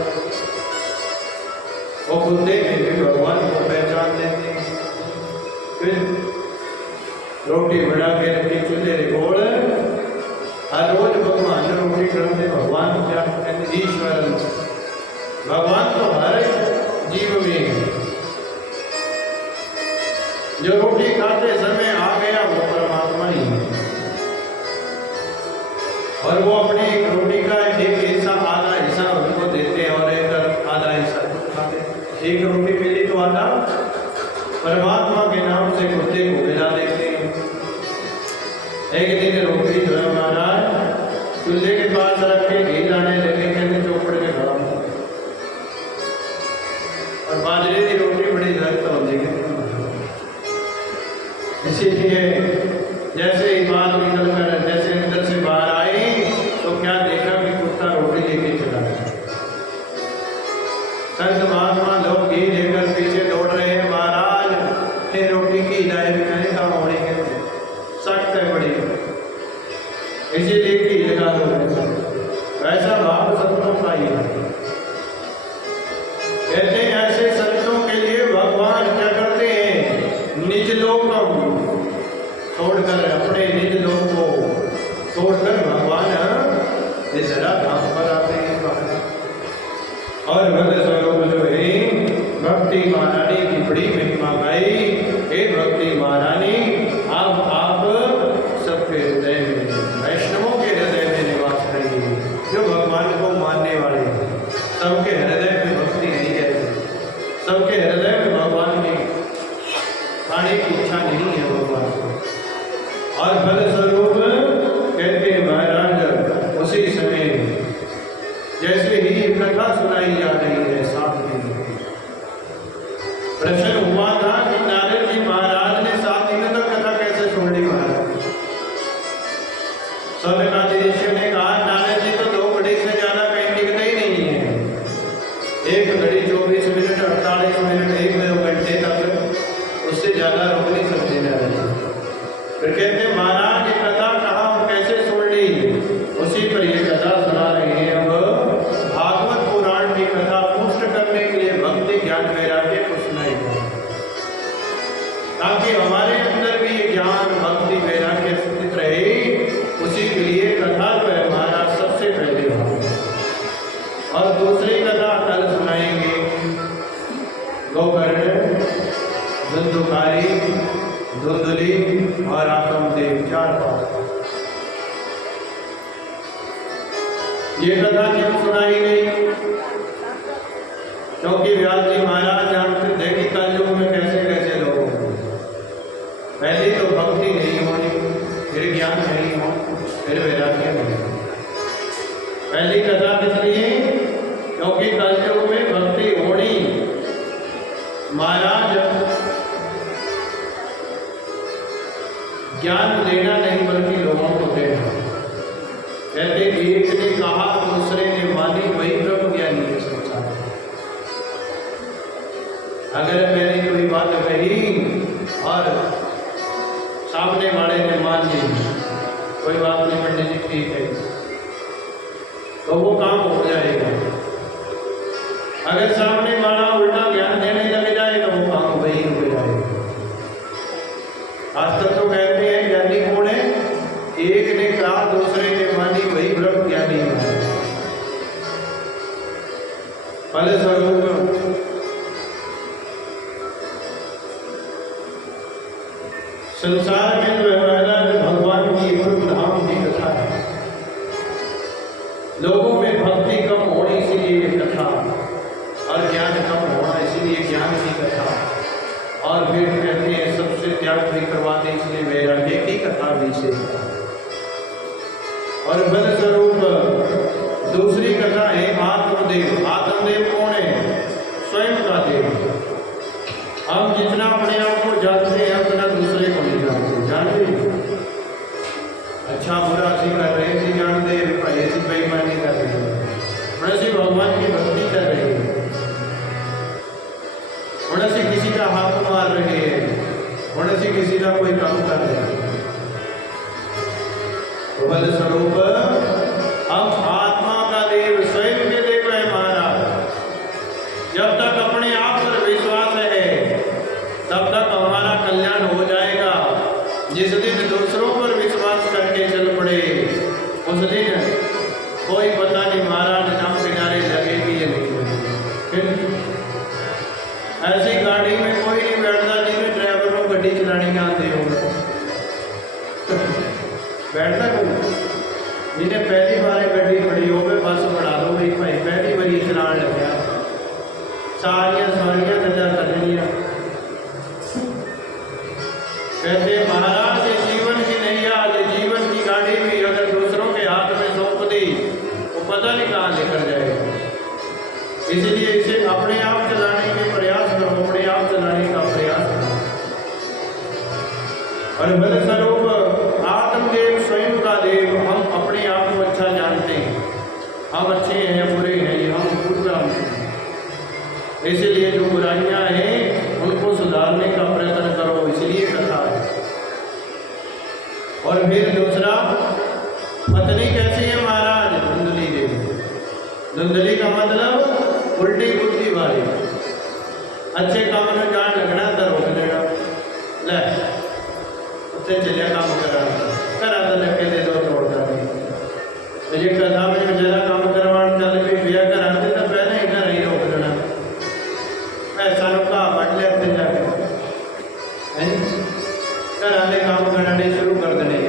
वो खुदे में भी भगवान को पहचान देते हैं। फिर रोटी बना के रखी चूल्हे रिकोड़, हर रोज भगवान रोटी करते भगवान क्या कहते? ईश्वर। भगवान तो हर जीव में है। जो रोटी खाते समय आ गया वो परमात्मा ही है और वो अपनी रोटी का एक हिस्सा आधा हिस्सा उनको देते हैं और एक आधा हिस्सा खाते हैं। एक रोटी मिली तो आधा परमात्मा के नाम से कुत्ते को खिला देते हैं। एक दिन रोटी जो है महाराज चूल्हे के पास रख के घी लाने लगे, कहते चौपड़ के खड़ा और बाजरे की रोटी बड़ी सख्त होती है। इसीलिए जैसे ही बाहर निकल कर जैसे अंदर से बाहर आई तो क्या देखा कि कुत्ता रोटी लेके चला गया। संत महात्मा लोग घी लेकर पीछे दौड़ रहे हैं, महाराज ये रोटी की लाए भी मैंने कहा होनी है, सख्त है बड़ी, इसीलिए घी लगा दो। ऐसा भाव संतों का ही है। कहते हैं ऐसे संतों के लिए भगवान क्या करते हैं, निज लोक छोड़कर, अपने निज लोक को छोड़कर भगवान इस धाम पर आते हैं और भक्त स्वरूप जो है भक्ति महारानी की बड़ी महिमा गाई। हे भक्ति महारानी आप सबके हृदय में, वैष्णवों के हृदय में निवास करिए, जो भगवान को मानने वाले हैं। सबके हृदय में भक्ति नहीं है, सबके हृदय में भगवान की खाने की इच्छा नहीं है भगवान को। और फलस्वरूप कहते हैं महाराज उसी समय जैसे ही कथा सुनाई जा रही है, सात दिन प्रश्न हुआ था कि नारद जी महाराज ने 7 दिन तक कथा कैसे सुन ली। महाराज सौनकादित्य ने कहा नारद जी तो 2 घड़ी से ज्यादा कहीं टिकते ही नहीं है, 1 घड़ी 24 मिनट 48 मिनट 1-2 घंटे तक, उससे ज्यादा रुक नहीं सकते नारद जी। फिर कहते महाराज ये कथा कहाँ और कैसे सुन ली, उसी पर ये कथा सुना रहे हैं। अब भागवत पुराण की कथा पुष्ट करने के लिए भक्ति ज्ञान वैराग्य को सुनाई जाए, ताकि हमारे अंदर भी ये ज्ञान भक्ति वैराग्य स्थित रहे। उसी के लिए कथा जो है महाराज सबसे पहले हो, और दूसरी कथा कल सुनाएंगे। गोकर्ण, धुंधुकारी, धुंधली और आत्मदेव, 4 पाठ। ये कथा क्यों सुनाई गई, क्योंकि व्यास जी महाराज जानते थे कि कलयुग में कैसे कैसे लोग होंगे। पहले तो भक्ति नहीं होनी, फिर ज्ञान नहीं हो, फिर वैराग्य नहीं हो। पहली कथा इसलिए क्योंकि कलयुग में भक्ति होनी, महाराज ज्ञान देना नहीं बल्कि लोगों को देना। कहते एक ने कहा दूसरे ने मानी, वही ब्रह्म ज्ञानी है संसार। अगर मैंने कोई बात कही और सामने वाले ने मान ली, कोई बात नहीं पंडित जी ठीक है, तो वो काम हो जाएगा। अगर सामने वाला उल्टा ज्ञान देने लग जाए तो वो काम वही हो जाएगा। आज तक तो कहते हैं ज्ञानी कौन है, एक ने कहा दूसरे ने मानी, वही ब्रह्म ज्ञानी है। फलस्वरूप संसार में जो है भगवान की धाम की कथा है। लोगों में भक्ति कम होनी इसीलिए कथा, और ज्ञान कम होना इसीलिए ज्ञान की कथा, और फिर कहते हैं सबसे त्याग भी करवाते इसलिए वैराग्य की कथा भी से। और फलस्वरूप दूसरी कथा है आत्मदेव। आत्मदेव कौन है, स्वयं का देव। हम जितना अपने आप को जानते हैं उतना दूसरे को नहीं जानते। जानते अच्छा बुरा ऐसी कर रहे थे, जानते भाई ऐसी बेईमानी कर रहे हैं, ऐसी भगवान की भक्ति कर रहे हैं, से किसी का हाथ मार रहे हैं, से किसी का कोई काम कर रहे हैं। तो फलस्वरूप हम आत्मा का देव, स्वयं के देव है महाराज। जब तक अपने आप पर विश्वास है तब तक हमारा कल्याण हो जाएगा। जिस दिन दूसरों पर विश्वास करके चल पड़े उस दिन कोई पता नहीं महाराज नाम किनारे लगेगी या नहीं लगेगी। ऐसी गाड़ी में कोई नहीं बैठता जिन्हें ड्राइवर को गड्डी चलानी आते होगा। बैठता कोई जिन्हें पहली बार गड्डी खड़ी हो गई, बस बढ़ा दो भाई भाई पहली बार चलान लग गया, सारिया सवारियां नजर कर लिया। कहते महाराज ये जीवन की नैया, ये जीवन की गाड़ी भी अगर दूसरों के हाथ में सौंप दी तो पता नहीं कहाँ लेकर जाएगा। इसलिए इसे अपने आप चलाने के प्रयास ये जो बुराइयां हैं उनको सुधारने का प्रयत्न करो, इसलिए कथा है। और फिर दूसरा, पत्नी कैसी है महाराज? धुंधली देवी। धुंधली का मतलब उल्टी बुद्धि वाली, अच्छे काम में जान लगना तो रोक देना, ले उससे चलिए काम करा तो लगे दे दो तोड़ता नहीं। तो ये कथा